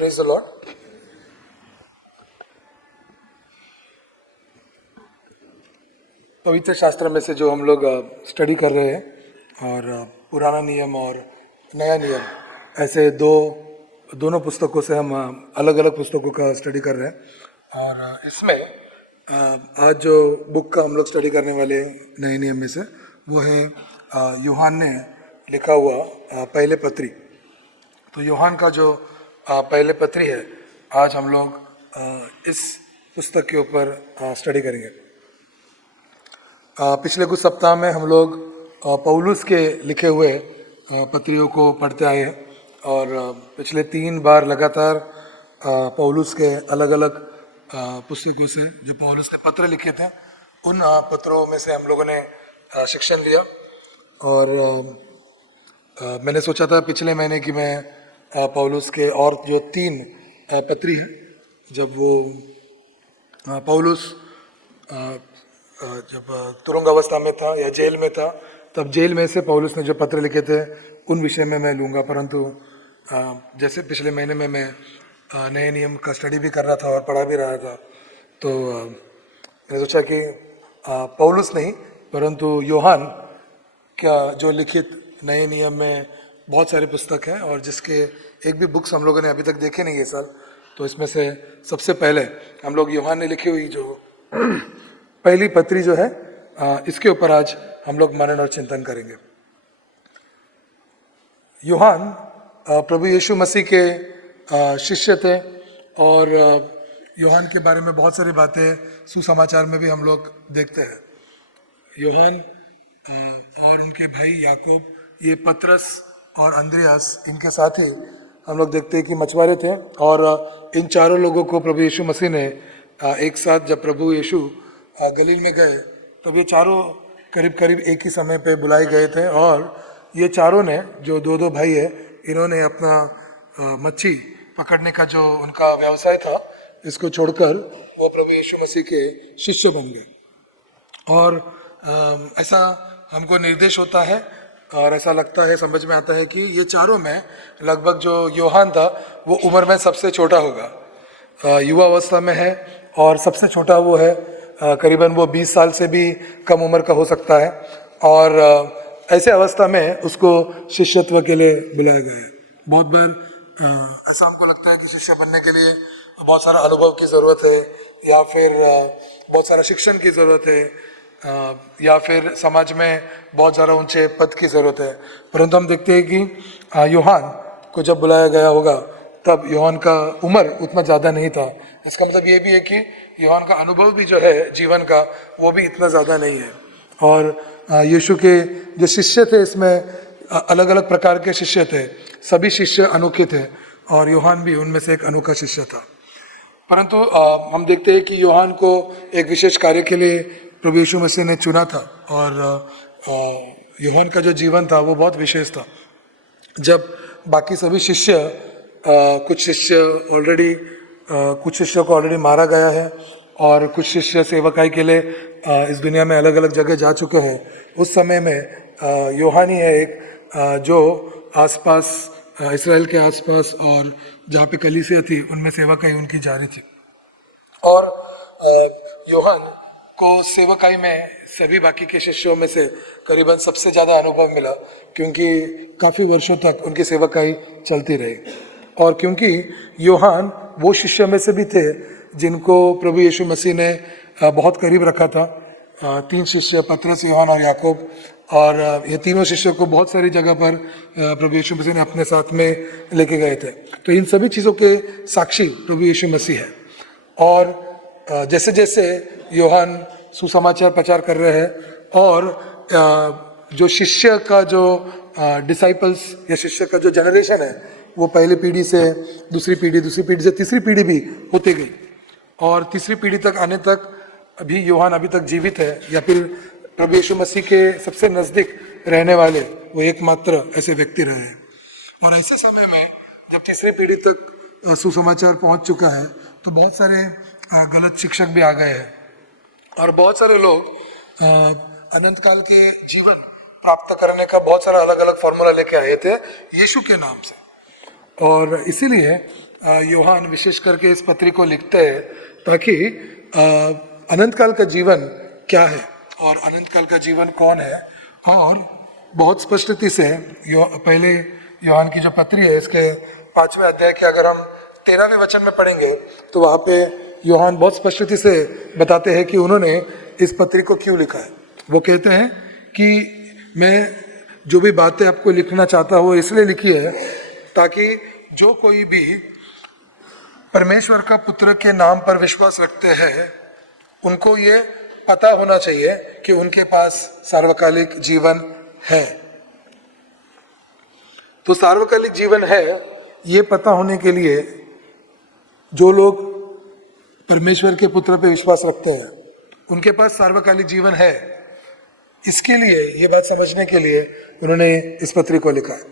Praise the Lord. पवित्र शास्त्र में से जो हम लोग स्टडी कर रहे हैं, और पुराना नियम और नया नियम, ऐसे दोनों पुस्तकों से हम अलग अलग पुस्तकों का स्टडी कर रहे हैं। और इसमें आज जो बुक का हम लोग स्टडी करने वाले नए नियम में से वो है यूहान ने लिखा हुआ पहले पत्री। तो यूहान का जो पहले पत्री है, आज हम लोग इस पुस्तक के ऊपर स्टडी करेंगे। पिछले कुछ सप्ताह में हम लोग पौलुस के लिखे हुए पत्रियों को पढ़ते आए हैं, और पिछले 3 बार लगातार पौलुस के अलग अलग पुस्तकों से जो पौलुस ने पत्र लिखे थे, उन पत्रों में से हम लोगों ने शिक्षण लिया। और मैंने सोचा था पिछले महीने कि मैं पौलुस के और जो 3 पत्री हैं, जब वो पौलुस जब तुरंग अवस्था में था या जेल में था, तब जेल में से पौलुस ने जो पत्र लिखे थे उन विषय में मैं लूँगा। परंतु जैसे पिछले महीने में मैं नए नियम का स्टडी भी कर रहा था और पढ़ा भी रहा था, तो मैंने सोचा कि पौलुस नहीं परंतु यूहान क्या जो लिखित नए नियम में बहुत सारे पुस्तक हैं, और जिसके एक भी बुक्स हम लोगों ने अभी तक देखे नहीं ये साल, तो इसमें से सबसे पहले हम लोग यूहान ने लिखी हुई जो पहली पत्री जो है, इसके ऊपर आज हम लोग मनन और चिंतन करेंगे। यूहान प्रभु यीशु मसीह के शिष्य थे, और यूहान के बारे में बहुत सारी बातें सुसमाचार में भी हम लोग देखते हैं। यूहान और उनके भाई याकूब, ये पतरस और अंद्रियास, इनके साथ ही हम लोग देखते हैं कि मछुआरे थे। और इन चारों लोगों को प्रभु यीशु मसीह ने एक साथ, जब प्रभु यीशु गलील में गए, तब ये चारों करीब करीब एक ही समय पे बुलाए गए थे। और ये चारों ने, जो 2-2 भाई है, इन्होंने अपना मच्छी पकड़ने का जो उनका व्यवसाय था, इसको छोड़कर वो प्रभु यीशु मसीह के शिष्य बन गए। और ऐसा हमको निर्देश होता है, और ऐसा लगता है, समझ में आता है कि ये चारों में लगभग जो यूहान था वो उम्र में सबसे छोटा होगा, युवा अवस्था में है, और सबसे छोटा वो है, करीबन वो 20 साल से भी कम उम्र का हो सकता है। और ऐसे अवस्था में उसको शिष्यत्व के लिए बुलाया गया है। बहुत बार ऐसा हमको लगता है कि शिष्य बनने के लिए बहुत सारा अनुभव की ज़रूरत है, या फिर बहुत सारा शिक्षण की ज़रूरत है, या फिर समाज में बहुत ज़्यादा ऊंचे पद की ज़रूरत है। परंतु हम देखते हैं कि यूहान को जब बुलाया गया होगा, तब यूहान का उम्र उतना ज़्यादा नहीं था। इसका मतलब ये भी है कि यूहान का अनुभव भी जो है जीवन का, वो भी इतना ज़्यादा नहीं है। और यीशु के जो शिष्य थे, इसमें अलग अलग प्रकार के शिष्य थे, सभी शिष्य अनोखे थे, और यूहान भी उनमें से एक अनोखा शिष्य था। परंतु हम देखते हैं कि यूहान को एक विशेष कार्य के लिए प्रभु यीशु मसीह ने चुना था, और यूहान का जो जीवन था वो बहुत विशेष था। जब बाकी सभी शिष्य, कुछ शिष्य ऑलरेडी, कुछ शिष्यों को ऑलरेडी मारा गया है, और कुछ शिष्य सेवकाई के लिए इस दुनिया में अलग अलग जगह जा चुके हैं, उस समय में यूहान ही है एक जो आसपास, इस्राएल के आसपास और जहाँ पे कलीसिया थी, उनमें सेवकाई उनकी जारी थी। और यूहान को सेवकाई में सभी बाकी के शिष्यों में से करीबन सबसे ज़्यादा अनुभव मिला, क्योंकि काफ़ी वर्षों तक उनकी सेवकाई चलती रही। और क्योंकि यूहान वो शिष्य में से भी थे जिनको प्रभु यीशु मसीह ने बहुत करीब रखा था। 3 शिष्य, पतरस, यूहान और याकूब, और ये तीनों शिष्यों को बहुत सारी जगह पर प्रभु यीशु मसीह ने अपने साथ में लेके गए थे। तो इन सभी चीज़ों के साक्षी प्रभु यीशु मसीह है। और जैसे जैसे यूहान सुसमाचार प्रचार कर रहे हैं, और जो शिष्य का जो डिसाइपल्स या शिष्य का जो जनरेशन है, वो पहली पीढ़ी से दूसरी पीढ़ी, दूसरी पीढ़ी से तीसरी पीढ़ी भी होती गई, और तीसरी पीढ़ी तक आने तक अभी यूहान अभी तक जीवित है, या फिर प्रभु यीशु मसीह के सबसे नज़दीक रहने वाले वो एकमात्र ऐसे व्यक्ति रहे हैं। और ऐसे समय में जब तीसरी पीढ़ी तक सुसमाचार पहुंच चुका है, तो बहुत सारे गलत शिक्षक भी आ गए हैं, और बहुत सारे लोग अनंत काल के जीवन प्राप्त करने का बहुत सारा अलग अलग फॉर्मूला लेके आए थे यीशु के नाम से। और इसीलिए यूहान विशेष करके इस पत्री को लिखते हैं ताकि अनंत काल का जीवन क्या है और अनंत काल का जीवन कौन है। और बहुत स्पष्टति से पहले यूहान की जो पत्री है इसके 5वें अध्याय के अगर हम 13वें वचन में पढ़ेंगे तो वहाँ पे यूहान बहुत स्पष्टति से बताते हैं कि उन्होंने इस पत्री को क्यों लिखा है। वो कहते हैं कि मैं जो भी बातें आपको लिखना चाहता हूँ इसलिए लिखी है ताकि जो कोई भी परमेश्वर का पुत्र के नाम पर विश्वास रखते हैं उनको ये पता होना चाहिए कि उनके पास सार्वकालिक जीवन है। तो सार्वकालिक जीवन है ये पता होने के लिए जो लोग परमेश्वर के पुत्र पे विश्वास रखते हैं उनके पास सार्वकालिक जीवन है। इसके लिए ये बात समझने के लिए उन्होंने इस पत्री को लिखा है।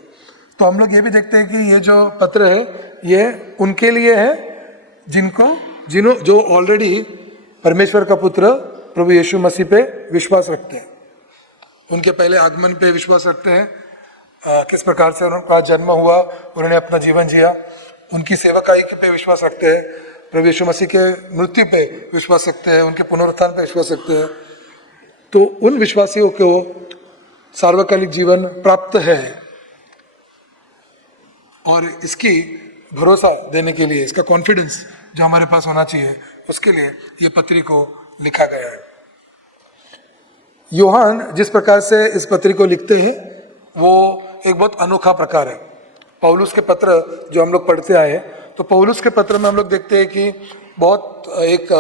तो हम लोग ये भी देखते हैं कि ये जो पत्र है ये उनके लिए है जो ऑलरेडी परमेश्वर का पुत्र प्रभु यीशु मसीह पे विश्वास रखते हैं, उनके पहले आगमन पे विश्वास रखते हैं, किस प्रकार से उनका जन्म हुआ, उन्होंने अपना जीवन जिया, उनकी सेवकाई पे विश्वास रखते हैं, प्रभु यीशु मसीह के मृत्यु पे विश्वास रखते हैं, उनके पुनरुत्थान पे विश्वास रखते हैं। तो उन विश्वासियों को सार्वकालिक जीवन प्राप्त है और इसकी भरोसा देने के लिए, इसका कॉन्फिडेंस जो हमारे पास होना चाहिए उसके लिए ये पत्री को लिखा गया है। यूहान जिस प्रकार से इस पत्री को लिखते हैं वो एक बहुत अनोखा प्रकार है। पौलुस के पत्र जो हम लोग पढ़ते आए हैं तो पौलुस के पत्र में हम लोग देखते हैं कि बहुत एक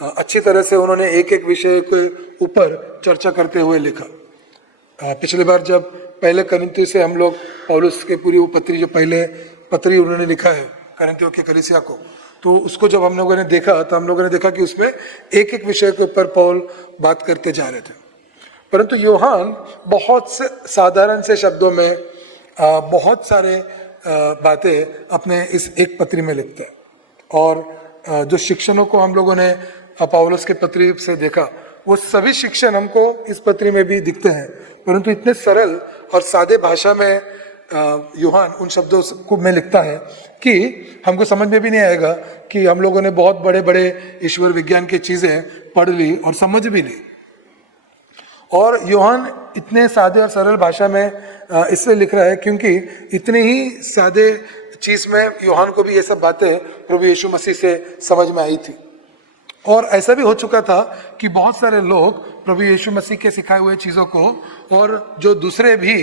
अच्छी तरह से उन्होंने एक एक विषय के ऊपर चर्चा करते हुए लिखा। पिछली बार जब पहले करिन्थियों से हम लोग पौलुस के पूरी वो पत्री जो पहले पत्री उन्होंने लिखा है करिन्थियों की कलीसिया को, तो उसको जब हम लोगों ने देखा तो हम लोगों ने देखा कि उसमें एक एक विषय के ऊपर पौल बात करते जा रहे थे। परंतु यूहान बहुत से साधारण से शब्दों में बहुत सारे बातें अपने इस एक पत्री में लिखते हैं। और जो शिक्षणों को हम लोगों ने पौलुस के पत्री से देखा वो सभी शिक्षण हमको इस पत्री में भी दिखते हैं, परंतु इतने सरल और सादे भाषा में यूहान उन शब्दों को में लिखता है कि हमको समझ में भी नहीं आएगा कि हम लोगों ने बहुत बड़े बड़े ईश्वर विज्ञान की चीज़ें पढ़ ली और समझ भी ली। और यूहान इतने सादे और सरल भाषा में इसलिए लिख रहा है क्योंकि इतने ही सादे चीज़ में यूहान को भी ये सब बातें प्रभु यीशु मसीह से समझ में आई थी। और ऐसा भी हो चुका था कि बहुत सारे लोग प्रभु यीशु मसीह के सिखाए हुए चीज़ों को और जो दूसरे भी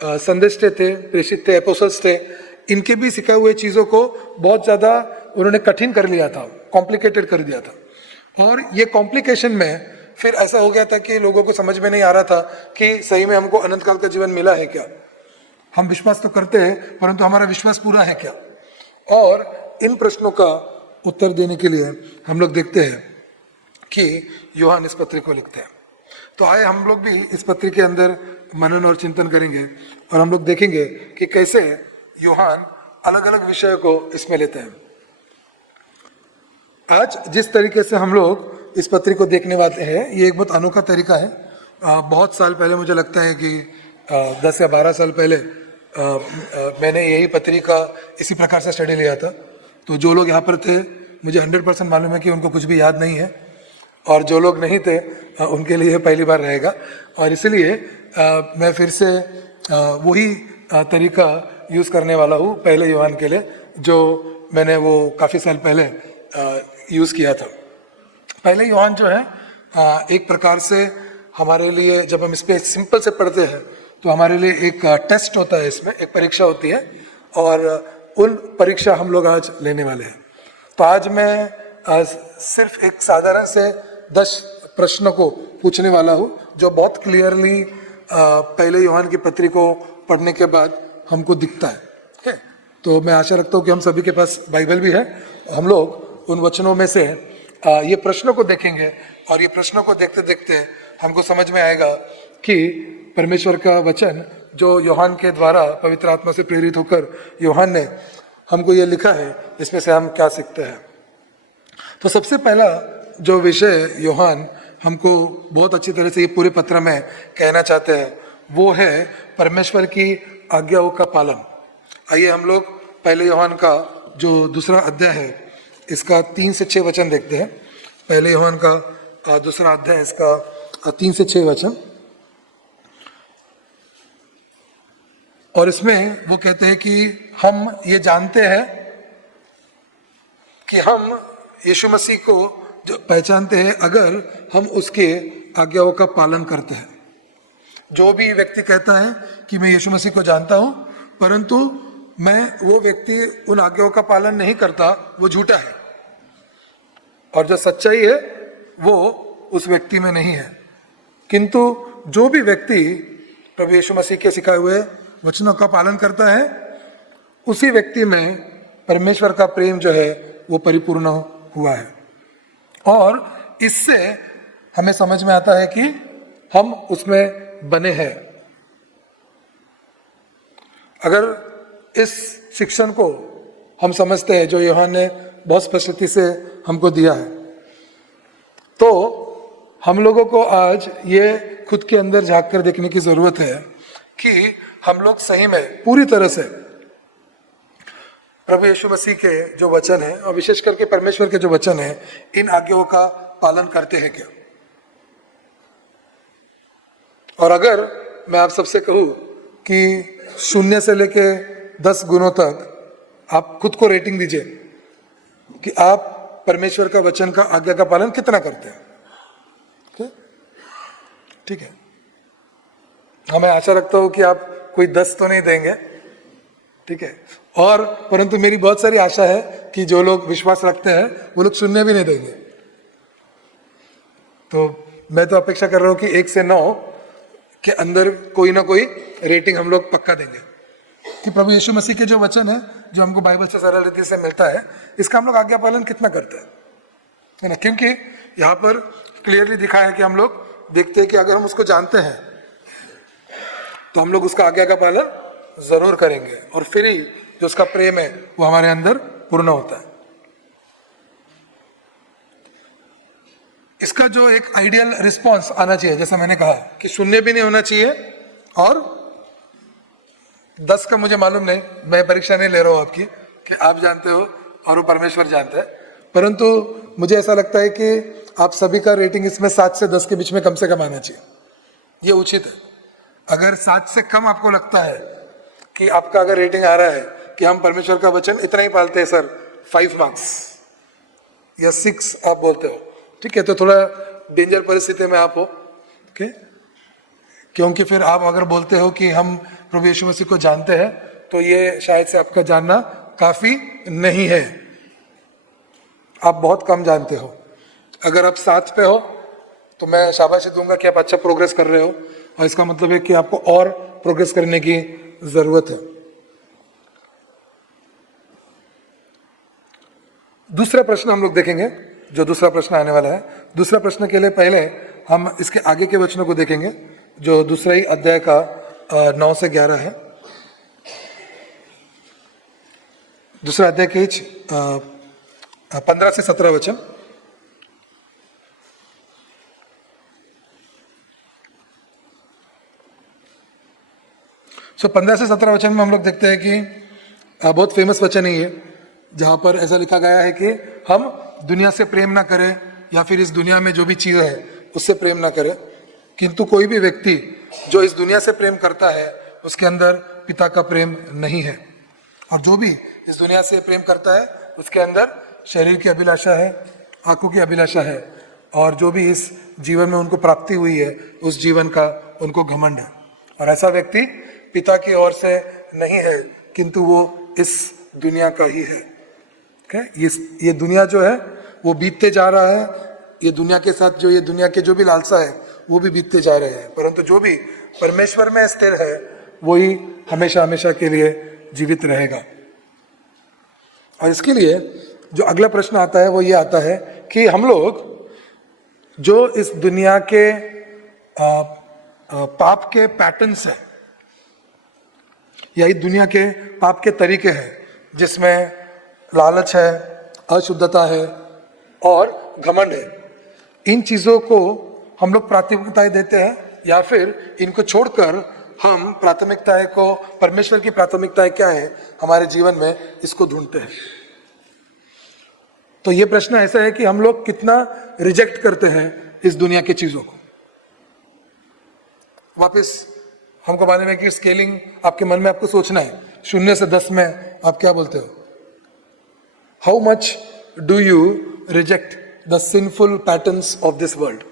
संदेष्टे थे, प्रेषित थे, एपोस्टल्स थे, इनके भी सिखाए हुए चीज़ों को बहुत ज़्यादा उन्होंने कठिन कर लिया था, कॉम्प्लिकेटेड कर दिया था। और ये कॉम्प्लिकेशन में फिर ऐसा हो गया था कि लोगों को समझ में नहीं आ रहा था कि सही में हमको अनंत काल का जीवन मिला है क्या, हम विश्वास तो करते हैं परंतु हमारा विश्वास पूरा है क्या। और इन प्रश्नों का उत्तर देने के लिए हम लोग देखते हैं कि यूहान इस पत्र को लिखते हैं। तो आए हम लोग भी इस पत्र के अंदर मनन और चिंतन करेंगे और हम लोग देखेंगे कि कैसे यूहान अलग अलग विषयों को इसमें लेते हैं। आज जिस तरीके से हम लोग इस पत्र को देखने वाले हैं ये एक बहुत अनोखा तरीका है। बहुत साल पहले मुझे लगता है कि 10 या 12 साल पहले मैंने यही पत्रिका इसी प्रकार से स्टडी लिया था। तो जो लोग यहाँ पर थे मुझे 100% मालूम है कि उनको कुछ भी याद नहीं है, और जो लोग नहीं थे उनके लिए पहली बार रहेगा। और इसलिए मैं फिर से वही तरीका यूज़ करने वाला हूँ पहले यूहान के लिए, जो मैंने वो काफ़ी साल पहले यूज़ किया था। पहले यूहान जो है एक प्रकार से हमारे लिए जब हम इस पर सिंपल से पढ़ते हैं तो हमारे लिए एक टेस्ट होता है, इसमें एक परीक्षा होती है, और उन परीक्षा हम लोग आज लेने वाले हैं। तो आज मैं सिर्फ एक साधारण से 10 प्रश्न को पूछने वाला हूँ जो बहुत क्लियरली पहले यूहान की पत्री को पढ़ने के बाद हमको दिखता है। तो मैं आशा रखता हूँ कि हम सभी के पास बाइबल भी है, हम लोग उन वचनों में से ये प्रश्नों को देखेंगे और ये प्रश्नों को देखते देखते हमको समझ में आएगा कि परमेश्वर का वचन जो यूहान के द्वारा पवित्र आत्मा से प्रेरित होकर यूहान ने हमको ये लिखा है इसमें से हम क्या सीखते हैं। तो सबसे पहला जो विषय यूहान हमको बहुत अच्छी तरह से ये पूरे पत्र में कहना चाहते हैं वो है परमेश्वर की आज्ञाओं का पालन। आइए हम लोग पहले यूहान का जो दूसरा अध्याय है इसका 3 से 6 वचन देखते हैं। पहले यूहन्ना का दूसरा अध्याय इसका 3 से 6 वचन। और इसमें वो कहते हैं कि हम ये जानते हैं कि हम यीशु मसीह को जो पहचानते हैं अगर हम उसके आज्ञाओं का पालन करते हैं। जो भी व्यक्ति कहता है कि मैं यीशु मसीह को जानता हूं परंतु मैं वो व्यक्ति उन आज्ञाओं का पालन नहीं करता, वो झूठा है और जो सच्चाई है वो उस व्यक्ति में नहीं है। किंतु जो भी व्यक्ति प्रभु यीशु मसीह के सिखाए हुए वचनों का पालन करता है उसी व्यक्ति में परमेश्वर का प्रेम जो है वो परिपूर्ण हुआ है। और इससे हमें समझ में आता है कि हम उसमें बने हैं। अगर इस शिक्षण को हम समझते हैं जो यूहन्ना ने बहुत स्पष्टता से हमको दिया है तो हम लोगों को आज ये खुद के अंदर झांक कर देखने की जरूरत है कि हम लोग सही में पूरी तरह से प्रभु यीशु मसीह के जो वचन है और विशेष करके परमेश्वर के जो वचन है इन आज्ञाओं का पालन करते हैं क्या। और अगर मैं आप सबसे कहूं कि 0 से लेके 10 गुणों तक आप खुद को रेटिंग दीजिए कि आप परमेश्वर का वचन का आज्ञा का पालन कितना करते हैं। ठीक है, हमें आशा रखता हूं कि आप कोई 10 तो नहीं देंगे, ठीक है। और परंतु मेरी बहुत सारी आशा है कि जो लोग विश्वास रखते हैं वो लोग 0 भी नहीं देंगे। तो मैं तो अपेक्षा कर रहा हूं कि 1 से 9 के अंदर कोई ना कोई रेटिंग हम लोग पक्का देंगे कि प्रभु यीशु मसीह के जो वचन है जो हमको बाइबल से सरल रीति से मिलता है इसका हम लोग आज्ञा पालन कितना करते हैं, है ना। क्योंकि यहाँ पर क्लियरली दिखाया है कि हम लोग देखते हैं कि अगर हम उसको जानते हैं तो हम लोग उसका आज्ञा का पालन जरूर करेंगे और फिर ही जो उसका प्रेम है वो हमारे अंदर पूर्ण होता है। इसका जो एक आइडियल रिस्पॉन्स आना चाहिए, जैसा मैंने कहा कि 0 भी नहीं होना चाहिए और 10 का मुझे मालूम नहीं, मैं परीक्षा नहीं ले रहा हूं आपकी कि आप जानते हो और वो परमेश्वर जानता है, परंतु मुझे ऐसा लगता है कि आप सभी का रेटिंग इसमें 7 से 10 के बीच में कम से कम आना चाहिए, ये उचित है। अगर 7 से कम आपको लगता है कि आपका अगर रेटिंग आ रहा है कि हम परमेश्वर का वचन इतना ही पालते हैं सर, 5 मार्क्स या 6 आप बोलते हो, ठीक है, तो थोड़ा डेंजर परिस्थिति में आप हो, ओके। क्योंकि फिर आप अगर बोलते हो कि हम प्रभु यीशु मसीह को जानते हैं तो ये शायद से आपका जानना काफी नहीं है, आप बहुत कम जानते हो। अगर आप 7 पे हो तो मैं शाबाशी दूंगा कि आप अच्छा प्रोग्रेस कर रहे हो और इसका मतलब है कि आपको और प्रोग्रेस करने की जरूरत है। दूसरा प्रश्न हम लोग देखेंगे, जो दूसरा प्रश्न आने वाला है। दूसरा प्रश्न के लिए पहले हम इसके आगे के वचनों को देखेंगे जो दूसरा ही अध्याय का 9 से 11 है। दूसरा अध्याय के 15 से 17 वचन। सो 15 से 17 वचन में हम लोग देखते हैं कि बहुत फेमस वचन है ये, जहाँ पर ऐसा लिखा गया है कि हम दुनिया से प्रेम ना करें या फिर इस दुनिया में जो भी चीज़ है उससे प्रेम ना करें, किंतु कोई भी व्यक्ति जो इस दुनिया से प्रेम करता है उसके अंदर पिता का प्रेम नहीं है। और जो भी इस दुनिया से प्रेम करता है उसके अंदर शरीर की अभिलाषा है, आंखों की अभिलाषा है, और जो भी इस जीवन में उनको प्राप्ति हुई है उस जीवन का उनको घमंड है। और ऐसा व्यक्ति पिता की ओर से नहीं है किंतु वो इस दुनिया का ही है। ये दुनिया जो है वो बीतते जा रहा है, ये दुनिया के साथ जो ये दुनिया के जो भी लालसा है वो भी बीतते जा रहे हैं, परंतु जो भी परमेश्वर में स्थिर है वही हमेशा हमेशा के लिए जीवित रहेगा। और इसके लिए जो अगला प्रश्न आता है वो ये आता है कि हम लोग जो इस दुनिया के पाप के पैटर्न्स हैं या इस दुनिया के पाप के तरीके हैं जिसमें लालच है, अशुद्धता है और घमंड है, इन चीज़ों को हम लोग प्राथमिकताएं देते हैं या फिर इनको छोड़कर हम प्राथमिकताएं को, परमेश्वर की प्राथमिकताएं क्या है हमारे जीवन में, इसको ढूंढते हैं। तो ये प्रश्न ऐसा है कि हम लोग कितना रिजेक्ट करते हैं इस दुनिया की चीजों को। वापस हमको मालूम है कि स्केलिंग आपके मन में आपको सोचना है, 0 से 10 में आप क्या बोलते हो? How much do you reject the sinful patterns of this world?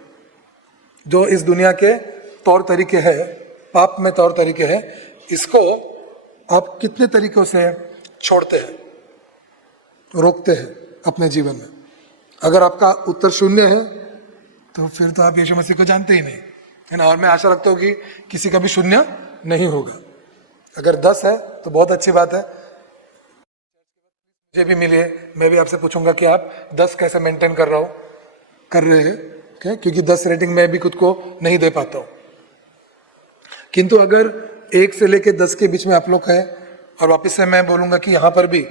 जो इस दुनिया के तौर तरीके हैं, पाप में तौर तरीके हैं, इसको आप कितने तरीकों से छोड़ते हैं, रोकते हैं अपने जीवन में? अगर आपका उत्तर 0 है तो फिर तो आप यीशु मसीह को जानते ही नहीं, है ना। और मैं आशा रखता हूँ कि किसी का भी 0 नहीं होगा। अगर 10 है तो बहुत अच्छी बात है, मुझे भी मिली है। मैं भी आपसे पूछूंगा कि आप 10 कैसे मेंटेन कर रहे हैं, क्योंकि 10 रेटिंग मैं भी खुद को नहीं दे पाता हूँ। किंतु अगर 1 से लेके 10 के बीच में आप लोग हैं, और वापस से मैं बोलूँगा कि यहाँ पर भी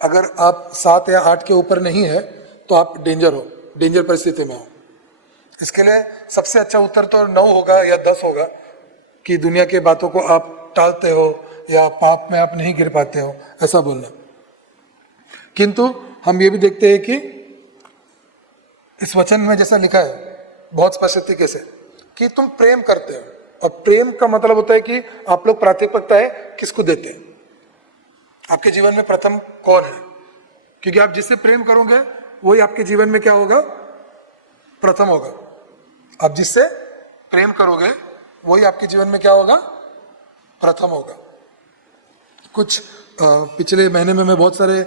अगर आप 7 या 8 के ऊपर नहीं है तो आप डेंजर परिस्थिति में हो। इसके लिए सबसे अच्छा उत्तर तो 9 होगा या 10 होगा कि दुनिया के बातों को आप टालते हो या पाप में आप नहीं गिर पाते हो, ऐसा बोलना। किंतु हम ये भी देखते हैं कि इस वचन में जैसा लिखा है बहुत स्पष्ट तरीके से कि तुम प्रेम करते हो, और प्रेम का मतलब होता है कि आप लोग प्राथमिकताएं किसको देते हैं। आपके जीवन में प्रथम कौन है? क्योंकि आप जिससे प्रेम करोगे वही आपके जीवन में क्या होगा? प्रथम होगा। आप जिससे प्रेम करोगे वही आपके जीवन में क्या होगा? प्रथम होगा। कुछ पिछले महीने में मैं बहुत सारे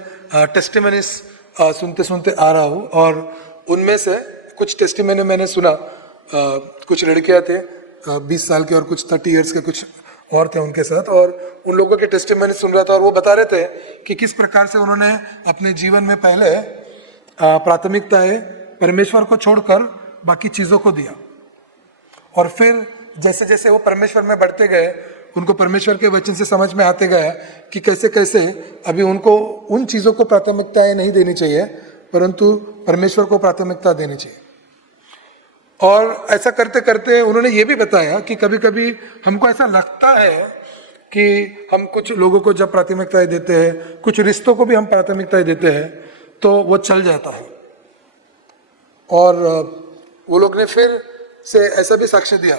टेस्टिमनीज सुनते सुनते आ रहा हूँ, और उनमें से कुछ टेस्टिमनी मैंने सुना। कुछ लड़कियां थे 20 साल के और कुछ 30 इयर्स के कुछ और थे उनके साथ, और उन लोगों के टेस्टिमनी सुन रहा था, और वो बता रहे थे कि किस प्रकार से उन्होंने अपने जीवन में पहले प्राथमिकताएं परमेश्वर को छोड़कर बाकी चीज़ों को दिया, और फिर जैसे जैसे वो परमेश्वर में बढ़ते गए उनको परमेश्वर के वचन से समझ में आते गए कि कैसे कैसे अभी उनको उन चीज़ों को प्राथमिकताएं नहीं देनी चाहिए, परंतु परमेश्वर को प्राथमिकता देनी चाहिए। और ऐसा करते करते उन्होंने ये भी बताया कि कभी कभी हमको ऐसा लगता है कि हम कुछ लोगों को जब प्राथमिकताएं देते हैं, कुछ रिश्तों को भी हम प्राथमिकताएं देते हैं, तो वो चल जाता है। और वो लोग ने फिर से ऐसा भी साक्ष्य दिया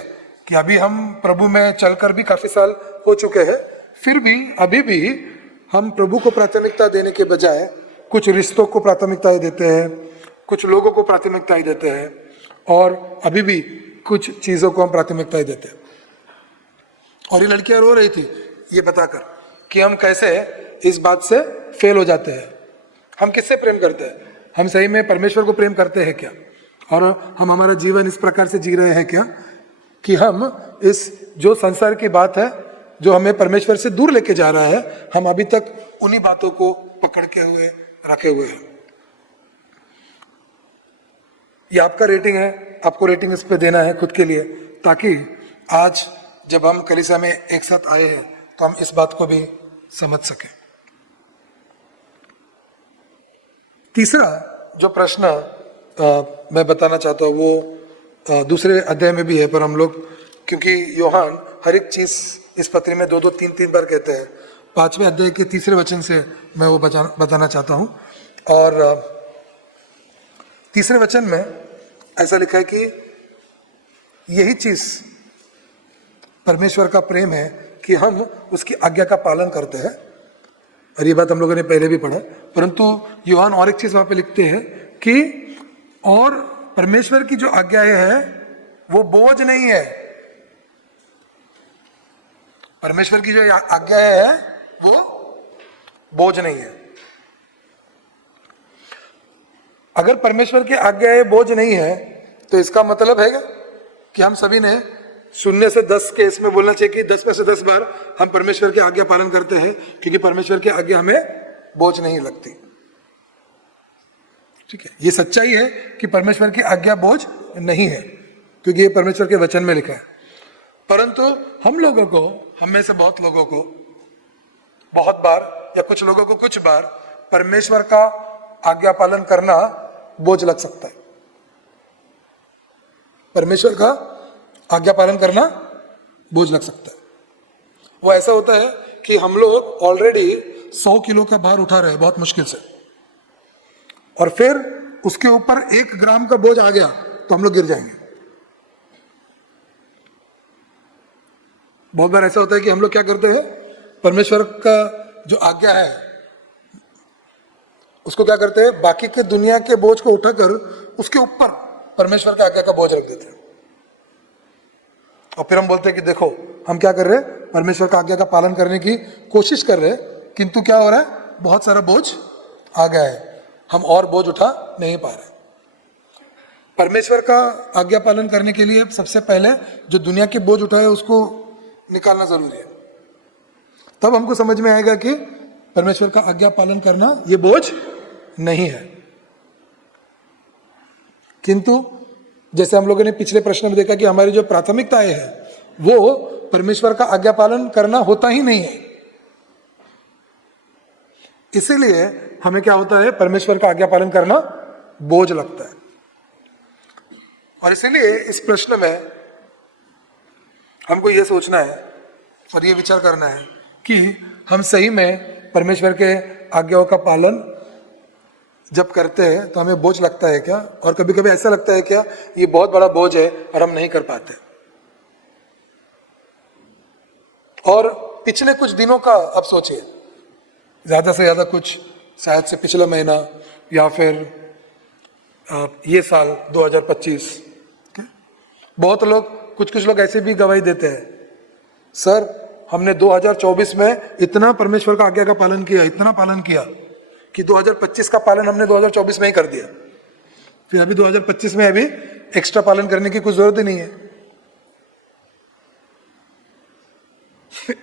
कि अभी हम प्रभु में चलकर भी काफ़ी साल हो चुके हैं, फिर भी अभी भी हम प्रभु को प्राथमिकता देने के बजाय कुछ रिश्तों को प्राथमिकताएं देते हैं, कुछ लोगों को प्राथमिकताएं देते हैं, और अभी भी कुछ चीज़ों को हम प्राथमिकताएं देते हैं। और ये लड़कियां रो रही थी ये बताकर कि हम कैसे इस बात से फेल हो जाते हैं। हम किससे प्रेम करते हैं? हम सही में परमेश्वर को प्रेम करते हैं क्या? और हम हमारा जीवन इस प्रकार से जी रहे हैं क्या कि हम इस जो संसार की बात है, जो हमें परमेश्वर से दूर लेके जा रहा है, हम अभी तक उन्हीं बातों को पकड़ के हुए रखे हुए हैं। ये आपका रेटिंग है, आपको रेटिंग इस पे देना है खुद के लिए, ताकि आज जब हम कलीसिया में एक साथ आए हैं तो हम इस बात को भी समझ सकें। तीसरा जो प्रश्न मैं बताना चाहता हूँ वो दूसरे अध्याय में भी है, पर हम लोग क्योंकि यूहान हर एक चीज इस पत्री में 2-2, 3-3 बार कहते हैं, 5वें अध्याय के 3 वचन से मैं वो बताना चाहता हूँ। और 3 वचन में ऐसा लिखा है कि यही चीज परमेश्वर का प्रेम है कि हम उसकी आज्ञा का पालन करते हैं। और ये बात हम लोगों ने पहले भी पढ़ा, परंतु यूहान और एक चीज वहां पे लिखते हैं कि और परमेश्वर की जो आज्ञाएं हैं वो बोझ नहीं है। परमेश्वर की जो आज्ञाएं हैं वो बोझ नहीं है। अगर परमेश्वर की आज्ञाएं बोझ नहीं है तो इसका मतलब है कि हम सभी ने 0 से 10 के इसमें बोलना चाहिए कि 10 में से 10 बार हम परमेश्वर की आज्ञा पालन करते हैं, क्योंकि परमेश्वर की आज्ञा हमें बोझ नहीं लगती। ठीक है, ये सच्चाई है कि परमेश्वर की आज्ञा बोझ नहीं है, क्योंकि ये परमेश्वर के वचन में लिखा है। परंतु हम लोगों को, हम में से बहुत लोगों को बहुत बार या कुछ लोगों को कुछ बार परमेश्वर का आज्ञा पालन करना बोझ लग सकता है। परमेश्वर का आज्ञा पालन करना बोझ लग सकता है। वो ऐसा होता है कि हम लोग ऑलरेडी 100 किलो का भार उठा रहे हैं बहुत मुश्किल से, और फिर उसके ऊपर 1 ग्राम का बोझ आ गया तो हम लोग गिर जाएंगे। बहुत बार ऐसा होता है कि हम लोग क्या करते हैं, परमेश्वर का जो आज्ञा है उसको क्या करते हैं, बाकी के दुनिया के बोझ को उठाकर उसके ऊपर परमेश्वर के आज्ञा का बोझ रख देते हैं। और फिर हम बोलते हैं कि देखो हम क्या कर रहे हैं, परमेश्वर का आज्ञा का पालन करने की कोशिश कर रहे हैं, किंतु क्या हो रहा है, बहुत सारा बोझ आ गया है, हम और बोझ उठा नहीं पा रहे। परमेश्वर का आज्ञा पालन करने के लिए सबसे पहले जो दुनिया के बोझ उठाए उसको निकालना जरूरी है। तब हमको समझ में आएगा कि परमेश्वर का आज्ञा पालन करना ये बोझ नहीं है। किंतु जैसे हम लोगों ने पिछले प्रश्न में देखा कि हमारी जो प्राथमिकताएं है वो परमेश्वर का आज्ञा पालन करना होता ही नहीं है, इसीलिए हमें क्या होता है, परमेश्वर का आज्ञा पालन करना बोझ लगता है। और इसीलिए इस प्रश्न में हमको ये सोचना है और ये विचार करना है कि हम सही में परमेश्वर के आज्ञाओं का पालन जब करते हैं तो हमें बोझ लगता है क्या, और कभी कभी ऐसा लगता है क्या ये बहुत बड़ा बोझ है और हम नहीं कर पाते। और पिछले कुछ दिनों का अब सोचिए, ज्यादा से ज्यादा कुछ शायद से पिछला महीना या फिर ये साल 2025, बहुत लोग कुछ लोग ऐसे भी गवाही देते हैं, सर हमने 2024 में इतना परमेश्वर का आज्ञा का पालन किया, इतना पालन किया कि 2025 का पालन हमने 2024 में ही कर दिया, फिर अभी 2025 में अभी एक्स्ट्रा पालन करने की कुछ जरूरत ही नहीं है,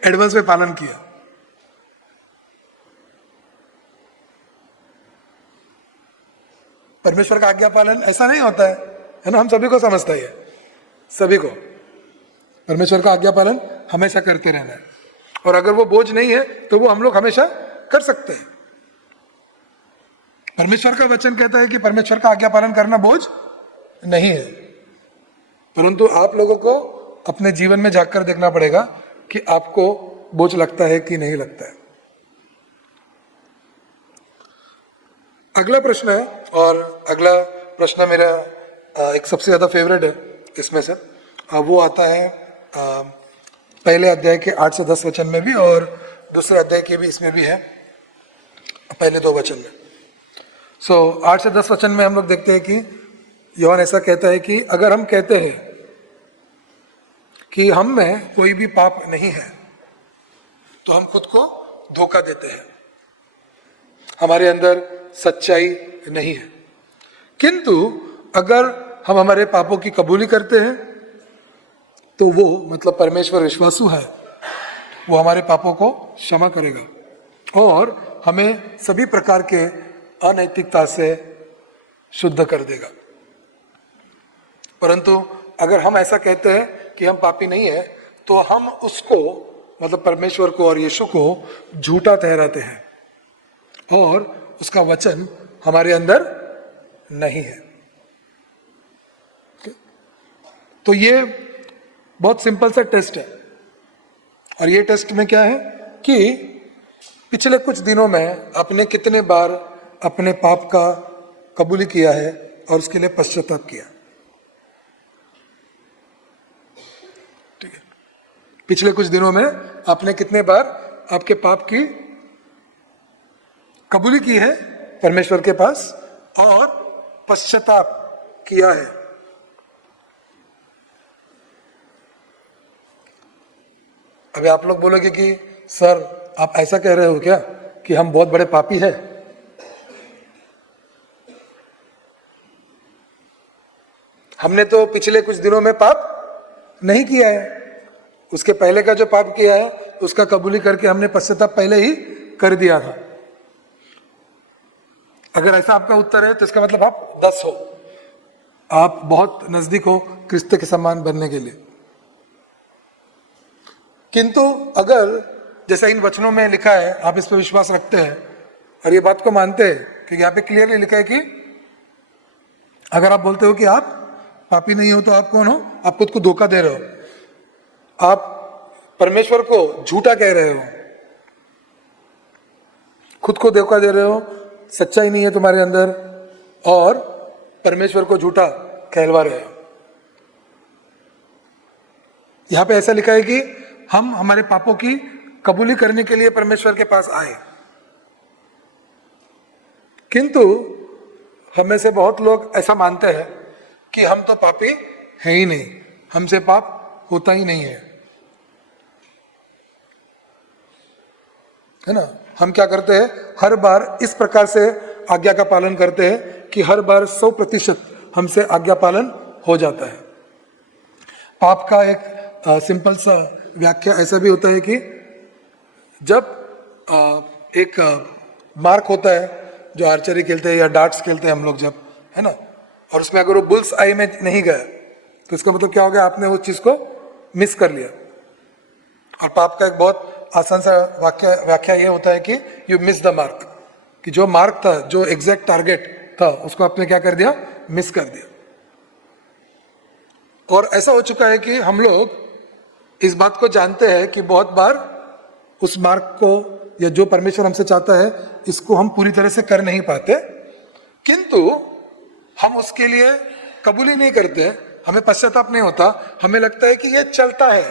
एडवांस में पालन किया। परमेश्वर का आज्ञा पालन ऐसा नहीं होता है ना, हम सभी को समझता है, सभी को परमेश्वर का आज्ञा पालन हमेशा करते रहना है, और अगर वो बोझ नहीं है तो वो हम लोग हमेशा कर सकते हैं। परमेश्वर का वचन कहता है कि परमेश्वर का आज्ञा पालन करना बोझ नहीं है, परंतु आप लोगों को अपने जीवन में झांक कर देखना पड़ेगा कि आपको बोझ लगता है कि नहीं लगता है। अगला प्रश्न है, और अगला प्रश्न मेरा एक सबसे ज्यादा फेवरेट है इसमें से, वो आता है पहले अध्याय के 8 से 10 वचन में भी और दूसरे अध्याय के भी इसमें भी है, पहले 2 वचन में। 8 से 10 वचन में हम लोग देखते हैं कि यूहन्ना ऐसा कहता है कि अगर हम कहते हैं कि हम में कोई भी पाप नहीं है तो हम खुद को धोखा देते हैं, हमारे अंदर सच्चाई नहीं है। किंतु अगर हम हमारे पापों की कबूली करते हैं तो वो मतलब परमेश्वर विश्वासु है, वो हमारे पापों को क्षमा करेगा और हमें सभी प्रकार के अनैतिकता से शुद्ध कर देगा। परंतु अगर हम ऐसा कहते हैं कि हम पापी नहीं है तो हम उसको मतलब परमेश्वर को और यीशु को झूठा ठहराते हैं और उसका वचन हमारे अंदर नहीं है। तो ये बहुत सिंपल सा टेस्ट है, और ये टेस्ट में क्या है कि पिछले कुछ दिनों में आपने कितने बार अपने पाप का कबूली किया है और उसके लिए पश्चाताप किया। ठीक है, पिछले कुछ दिनों में आपने कितने बार आपके पाप की कबूली की है परमेश्वर के पास और पश्चाताप किया है। अभी आप लोग बोलोगे कि सर आप ऐसा कह रहे हो क्या कि हम बहुत बड़े पापी हैं? हमने तो पिछले कुछ दिनों में पाप नहीं किया है, उसके पहले का जो पाप किया है उसका कबूली करके हमने पश्चाताप पहले ही कर दिया था। अगर ऐसा आपका उत्तर है तो इसका मतलब आप 10 हो, आप बहुत नजदीक हो क्रिस्त के समान बनने के लिए। किंतु अगर जैसा इन वचनों में लिखा है आप इस पर विश्वास रखते हैं और ये बात को मानते हैं कि यहाँ पे क्लियरली लिखा है कि अगर आप बोलते हो कि आप पापी नहीं हो तो आप कौन हो? आप खुद को धोखा दे रहे हो, आप परमेश्वर को झूठा कह रहे हो, खुद को धोखा दे रहे हो, सच्चाई नहीं है तुम्हारे अंदर, और परमेश्वर को झूठा कहलवा रहे हैं। यहां पे ऐसा लिखा है कि हम हमारे पापों की कबूली करने के लिए परमेश्वर के पास आए, किंतु हमें से बहुत लोग ऐसा मानते हैं कि हम तो पापी हैं ही नहीं, हमसे पाप होता ही नहीं है ना। हम क्या करते हैं, हर बार इस प्रकार से आज्ञा का पालन करते हैं कि हर बार 100% हमसे आज्ञा पालन हो जाता है। पाप का एक सिंपल सा व्याख्या ऐसा भी होता है कि जब एक मार्क होता है, जो आर्चरी खेलते हैं या डार्ट्स खेलते हैं हम लोग जब, है ना, और उसमें अगर वो बुल्स आई में नहीं गया तो इसका मतलब क्या हो गया, आपने उस चीज को मिस कर लिया। और पाप का एक बहुत आसान सा व्याख्या ये होता है कि यू मिस द मार्क, कि जो मार्क था, जो एग्जैक्ट टारगेट था, उसको आपने क्या कर दिया, मिस कर दिया। और ऐसा हो चुका है कि हम लोग इस बात को जानते हैं कि बहुत बार उस मार्क को या जो परमेश्वर हमसे चाहता है इसको हम पूरी तरह से कर नहीं पाते, किंतु हम उसके लिए कबूली नहीं करते, हमें पश्चाताप नहीं होता, हमें लगता है कि ये चलता है।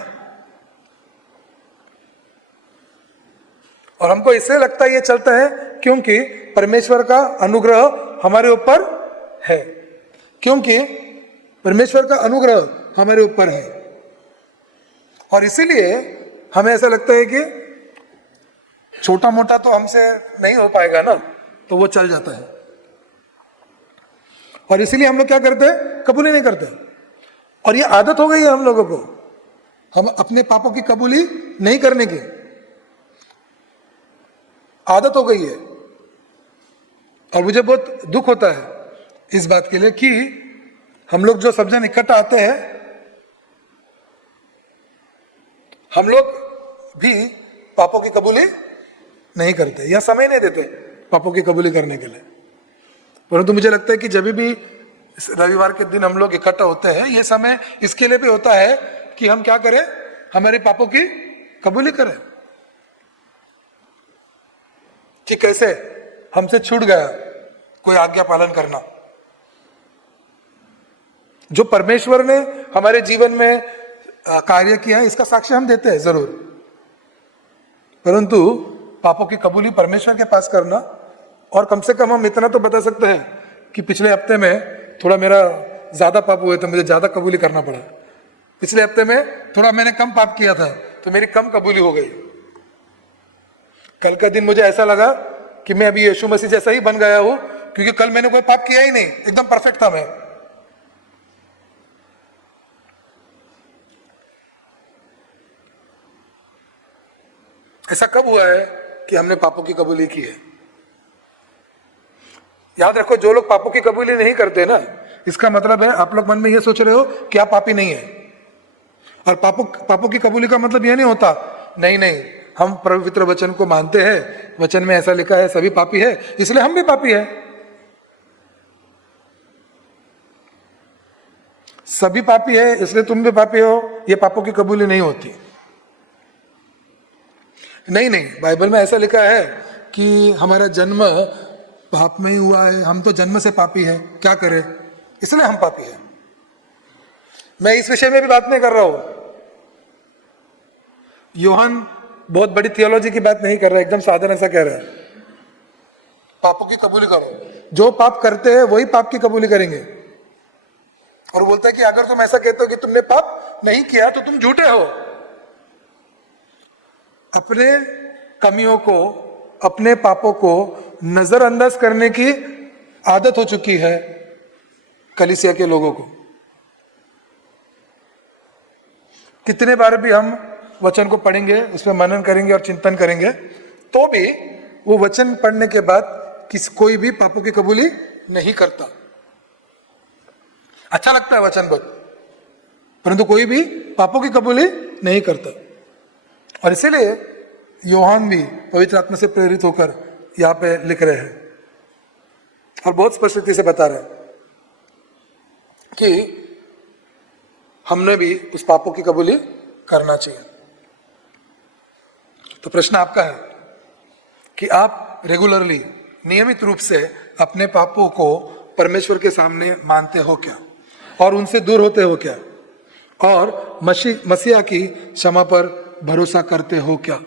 और हमको इसलिए लगता है ये चलता है क्योंकि परमेश्वर का अनुग्रह हमारे ऊपर है, क्योंकि परमेश्वर का अनुग्रह हमारे ऊपर है, और इसीलिए हमें ऐसा लगता है कि छोटा मोटा तो हमसे नहीं हो पाएगा ना, तो वो चल जाता है। और इसीलिए हम लोग क्या करते हैं, कबूली नहीं करते। और ये आदत हो गई है हम लोगों को, हम अपने पापों की कबूली नहीं करने की आदत हो गई है। और मुझे बहुत दुख होता है इस बात के लिए कि हम लोग जो सब जन इकट्ठा आते हैं, हम लोग भी पापों की कबूली नहीं करते या समय नहीं देते पापों की कबूली करने के लिए। परंतु मुझे लगता है कि जब भी रविवार के दिन हम लोग इकट्ठा होते हैं, ये समय इसके लिए भी होता है कि हम क्या करें, हमारे पापों की कबूली करें, कि कैसे हमसे छूट गया कोई आज्ञा पालन करना। जो परमेश्वर ने हमारे जीवन में कार्य किया है, इसका साक्ष्य हम देते हैं जरूर, परंतु पापों की कबूली परमेश्वर के पास करना, और कम से कम हम इतना तो बता सकते हैं कि पिछले हफ्ते में थोड़ा मेरा ज्यादा पाप हुए तो मुझे ज्यादा कबूली करना पड़ा, पिछले हफ्ते में थोड़ा मैंने कम पाप किया था तो मेरी कम कबूली हो गई। कल का दिन मुझे ऐसा लगा कि मैं अभी यीशु मसीह जैसा ही बन गया हूं, क्योंकि कल मैंने कोई पाप किया ही नहीं, एकदम परफेक्ट था मैं। ऐसा कब हुआ है कि हमने पापों की कबूली की है? याद रखो, जो लोग पापों की कबूली नहीं करते ना, इसका मतलब है आप लोग मन में ये सोच रहे हो कि आप पापी नहीं है। और पापों की कबूली का मतलब यह नहीं होता, नहीं नहीं, हम पवित्र वचन को मानते हैं, वचन में ऐसा लिखा है सभी पापी है, इसलिए हम भी पापी है। सभी पापी है इसलिए तुम भी पापी हो, ये पापों की कबूली नहीं होती। नहीं नहीं, बाइबल में ऐसा लिखा है कि हमारा जन्म पाप में ही हुआ है, हम तो जन्म से पापी है, क्या करें, इसलिए हम पापी है। मैं इस विषय में भी बात नहीं कर रहा हूं। यूहन्ना बहुत बड़ी थियोलॉजी की बात नहीं कर रहा, एकदम साधारण ऐसा कह रहा है, पापों की कबूली करो, जो पाप करते हैं वही पाप की कबूली करेंगे। और बोलता है कि अगर तुम ऐसा कहते हो कि तुमने पाप नहीं किया तो तुम झूठे हो। अपने कमियों को, अपने पापों को नजरअंदाज करने की आदत हो चुकी है कलीसिया के लोगों को। कितने बार भी हम वचन को पढ़ेंगे, उसमें मनन करेंगे और चिंतन करेंगे, तो भी वो वचन पढ़ने के बाद कोई भी पापों की कबूली नहीं करता। अच्छा लगता है वचन बहुत, परंतु कोई भी पापों की कबूली नहीं करता। और इसीलिए यूहन्ना भी पवित्र आत्मा से प्रेरित होकर यहाँ पे लिख रहे हैं और बहुत स्पष्टता से बता रहे हैं कि हमने भी उस पापों की कबूली करना चाहिए। तो प्रश्न आपका है कि आप रेगुलरली, नियमित रूप से अपने पापों को परमेश्वर के सामने मानते हो क्या, और उनसे दूर होते हो क्या, और मसीहा की क्षमा पर भरोसा करते हो क्या,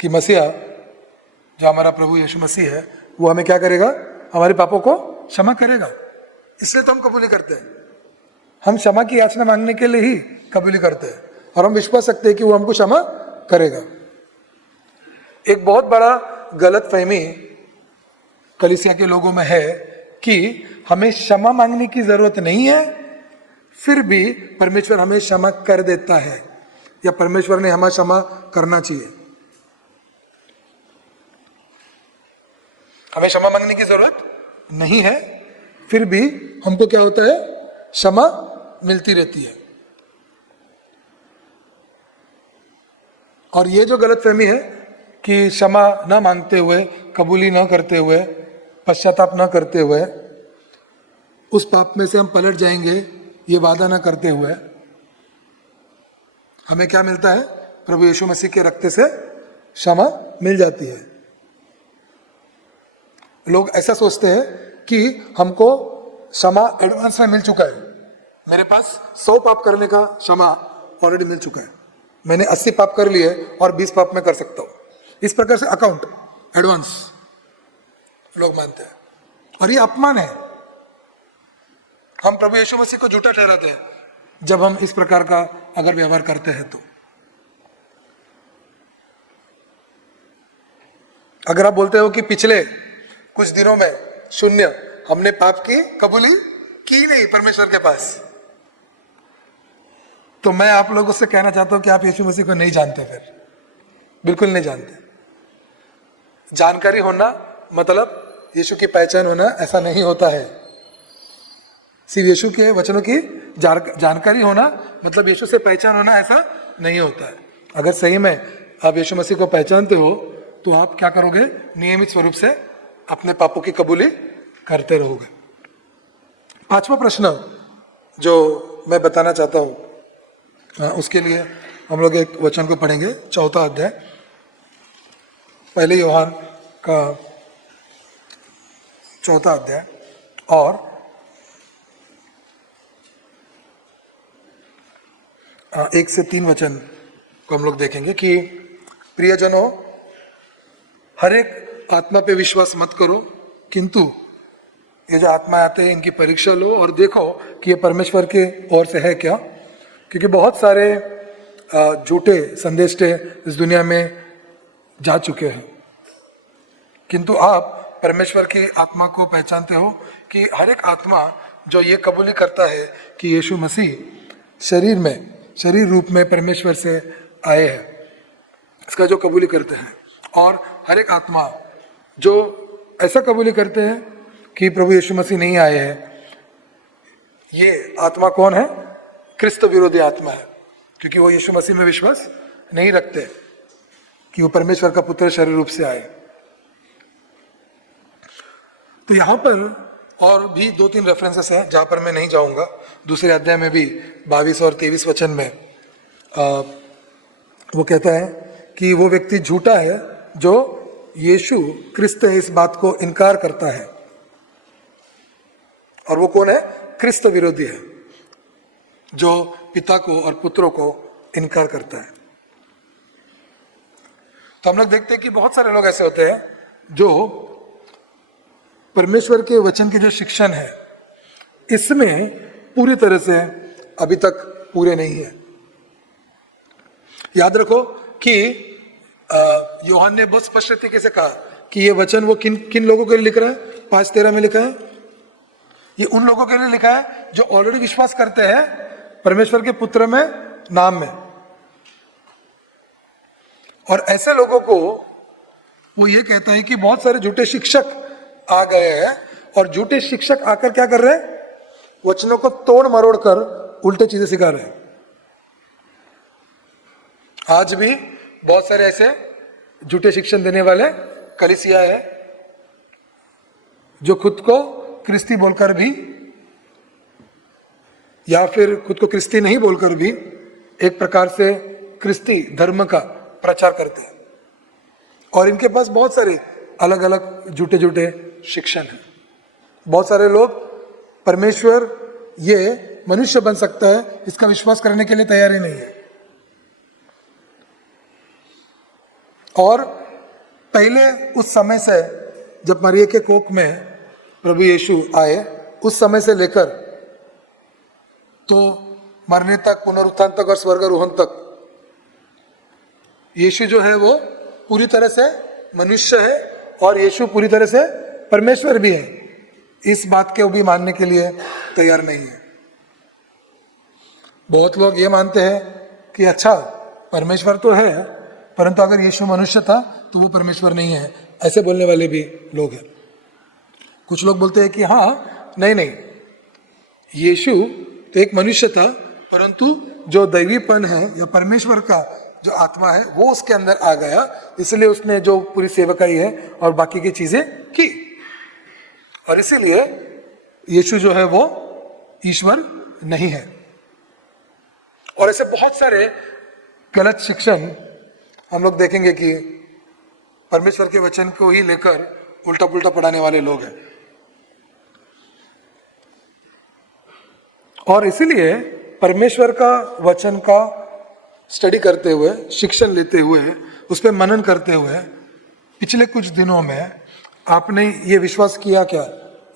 कि मसीहा जो हमारा प्रभु यीशु मसीह है वो हमें क्या करेगा, हमारे पापों को क्षमा करेगा। इसलिए तो हम कबूली करते हैं, हम क्षमा की याचना मांगने के लिए ही कबूली करते हैं, और हम विश्वास रखते हैं कि वो हमको क्षमा करेगा। एक बहुत बड़ा गलत फहमी कलीसिया के लोगों में है कि हमें क्षमा मांगने की जरूरत नहीं है, फिर भी परमेश्वर हमें क्षमा कर देता है, या परमेश्वर ने हमें क्षमा करना चाहिए। हमें क्षमा मांगने की जरूरत नहीं है, फिर भी हमको क्या होता है, क्षमा मिलती रहती है। और ये जो गलतफहमी है कि क्षमा ना मांगते हुए, कबूली ना करते हुए, पश्चाताप ना करते हुए उस पाप में से हम पलट जाएंगे, ये वादा ना करते हुए हमें क्या मिलता है, प्रभु यीशु मसीह के रक्त से क्षमा मिल जाती है। लोग ऐसा सोचते हैं कि हमको क्षमा एडवांस में मिल चुका है, मेरे पास 100 पाप करने का क्षमा ऑलरेडी मिल चुका है, मैंने 80 पाप कर लिए और 20 पाप में कर सकता हूं। इस प्रकार से अकाउंट एडवांस लोग मानते हैं, और ये अपमान है। हम प्रभु यीशु मसीह को झूठा ठहराते हैं जब हम इस प्रकार का अगर व्यवहार करते हैं तो। अगर आप बोलते हो कि पिछले कुछ दिनों में 0 हमने पाप की कबूली की नहीं परमेश्वर के पास, तो मैं आप लोगों से कहना चाहता हूं कि आप यीशु मसीह को नहीं जानते, फिर बिल्कुल नहीं जानते। जानकारी होना मतलब यीशु की पहचान होना ऐसा नहीं होता है। सिर्फ यीशु के वचनों की जानकारी होना मतलब यीशु से पहचान होना ऐसा नहीं होता है। अगर सही में आप यीशु मसीह को पहचानते हो तो आप क्या करोगे, नियमित स्वरूप से अपने पापों की कबूली करते रहोगे। 5वां प्रश्न जो मैं बताना चाहता हूं, उसके लिए हम लोग एक वचन को पढ़ेंगे, 4 अध्याय, पहले यूहन्ना का 4 अध्याय और 1 से 3 वचन को हम लोग देखेंगे कि प्रियजनों, हर एक आत्मा पे विश्वास मत करो, किंतु ये जो आत्मा आते हैं इनकी परीक्षा लो और देखो कि ये परमेश्वर के ओर से है क्या, क्योंकि बहुत सारे झूठे संदेशे इस दुनिया में जा चुके हैं। किंतु आप परमेश्वर की आत्मा को पहचानते हो कि हर एक आत्मा जो ये कबूली करता है कि यीशु मसीह शरीर रूप में परमेश्वर से आए हैं, इसका जो कबूली करते हैं, और हर एक आत्मा जो ऐसा कबूली करते हैं कि प्रभु यीशु मसीह नहीं आए हैं, ये आत्मा कौन है, क्रिस्त विरोधी आत्मा है, क्योंकि वो यीशु मसीह में विश्वास नहीं रखते कि वो परमेश्वर का पुत्र शरीर रूप से आए। तो यहाँ पर और भी 2-3 रेफरेंसेस हैं जहाँ पर मैं नहीं जाऊँगा। दूसरे अध्याय में भी 22 और 23 वचन में वो कहता है कि वो व्यक्ति झूठा है जो यीशु क्रिस्त है इस बात को इनकार करता है, और वो कौन है, क्रिस्त विरोधी है जो पिता को और पुत्रों को इनकार करता है। तो हम लोग देखते हैं कि बहुत सारे लोग ऐसे होते हैं जो परमेश्वर के वचन की जो शिक्षण है इसमें पूरी तरह से अभी तक पूरे नहीं है। याद रखो कि यूहन्ना ने बहुत स्पष्ट तरीके से कहा कि ये वचन वो किन किन लोगों के लिए लिख रहा है, 5:13 में लिखा है, ये उन लोगों के लिए लिखा है जो ऑलरेडी विश्वास करते हैं परमेश्वर के पुत्र में, नाम में। और ऐसे लोगों को वो ये कहता है कि बहुत सारे झूठे शिक्षक आ गए हैं, और झूठे शिक्षक आकर क्या कर रहे हैं, वचनों को तोड़ मरोड़ कर उल्टे चीजें सिखा रहे हैं। आज भी बहुत सारे ऐसे झूठे शिक्षण देने वाले कलीसिया है जो खुद को क्रिस्ती बोलकर भी, या फिर खुद को क्रिस्ती नहीं बोलकर भी एक प्रकार से क्रिस्ती धर्म का प्रचार करते हैं, और इनके पास बहुत सारे अलग अलग झूठे शिक्षण है। बहुत सारे लोग परमेश्वर ये मनुष्य बन सकता है इसका विश्वास करने के लिए तैयार ही नहीं है। और पहले उस समय से जब मरिया के कोख में प्रभु यीशु आए, उस समय से लेकर तो मरने तक, पुनरुत्थान तक और स्वर्गारोहण तक यीशु जो है वो पूरी तरह से मनुष्य है और यीशु पूरी तरह से परमेश्वर भी है। इस बात को भी मानने के लिए तैयार नहीं है। बहुत लोग ये मानते हैं कि अच्छा परमेश्वर तो है, परंतु अगर यीशु मनुष्य था तो वो परमेश्वर नहीं है, ऐसे बोलने वाले भी लोग हैं। कुछ लोग बोलते हैं कि हाँ नहीं, यीशु तो एक मनुष्य था, परंतु जो दैवीपन है या परमेश्वर का जो आत्मा है वो उसके अंदर आ गया, इसलिए उसने जो पूरी सेवकाई है और बाकी की चीजें की, और इसीलिए यीशु जो है वो ईश्वर नहीं है। और ऐसे बहुत सारे गलत शिक्षण हम लोग देखेंगे कि परमेश्वर के वचन को ही लेकर उल्टा पुल्टा पढ़ाने वाले लोग हैं। और इसीलिए परमेश्वर का वचन का स्टडी करते हुए, शिक्षण लेते हुए, उस पर मनन करते हुए पिछले कुछ दिनों में आपने ये विश्वास किया क्या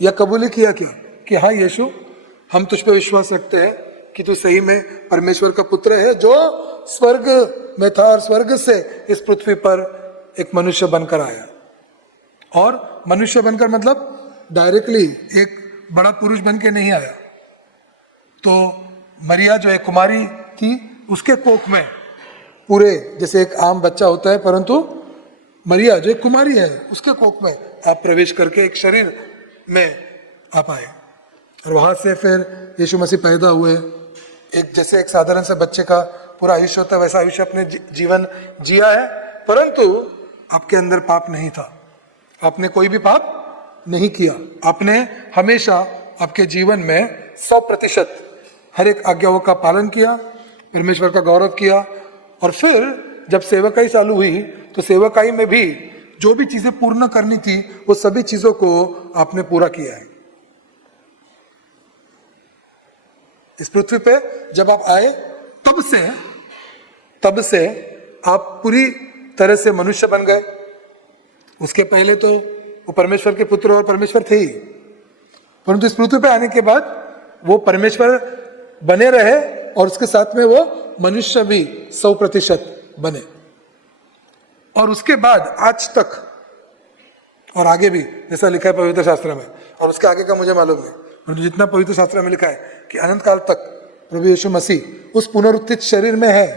या कबूल किया क्या कि हाँ यीशु, हम तुझ पे विश्वास रखते हैं कि तू सही में परमेश्वर का पुत्र है जो स्वर्ग में था और स्वर्ग से इस पृथ्वी पर एक मनुष्य बनकर आया। और मनुष्य बनकर मतलब डायरेक्टली एक बड़ा पुरुष बन के नहीं आया। तो मरिया जो एक कुमारी थी, उसके कोख में पूरे जैसे एक आम बच्चा होता है, परंतु मरिया जो एक कुमारी है उसके कोख में आप प्रवेश करके एक शरीर में आप आए और वहां से फिर यीशु मसीह पैदा हुए। एक जैसे एक साधारण से बच्चे का पूरा आयुष्य होता है वैसा आयुष्य अपने जीवन जिया है, परंतु आपके अंदर पाप नहीं था, आपने कोई भी पाप नहीं किया। आपने हमेशा आपके जीवन में 100% हर एक आज्ञाओं का पालन किया, परमेश्वर का गौरव किया। और फिर जब सेवकाई चालू हुई तो सेवकाई में भी जो भी चीजें पूर्ण करनी थी वो सभी चीजों को आपने पूरा किया है। इस पृथ्वी पे जब आप आए तब से आप पूरी तरह से मनुष्य बन गए। उसके पहले तो वो परमेश्वर के पुत्र और परमेश्वर थे ही, परंतु इस पृथ्वी पे आने के बाद वो परमेश्वर बने रहे और उसके साथ में वो मनुष्य भी 100% बने। और उसके बाद आज तक और आगे भी जैसा लिखा है पवित्र शास्त्र में, और उसके आगे का मुझे मालूम नहीं, परंतु जितना पवित्र शास्त्र में लिखा है कि अनंत काल तक प्रभु यीशु मसीह उस पुनरुत्थित शरीर में है।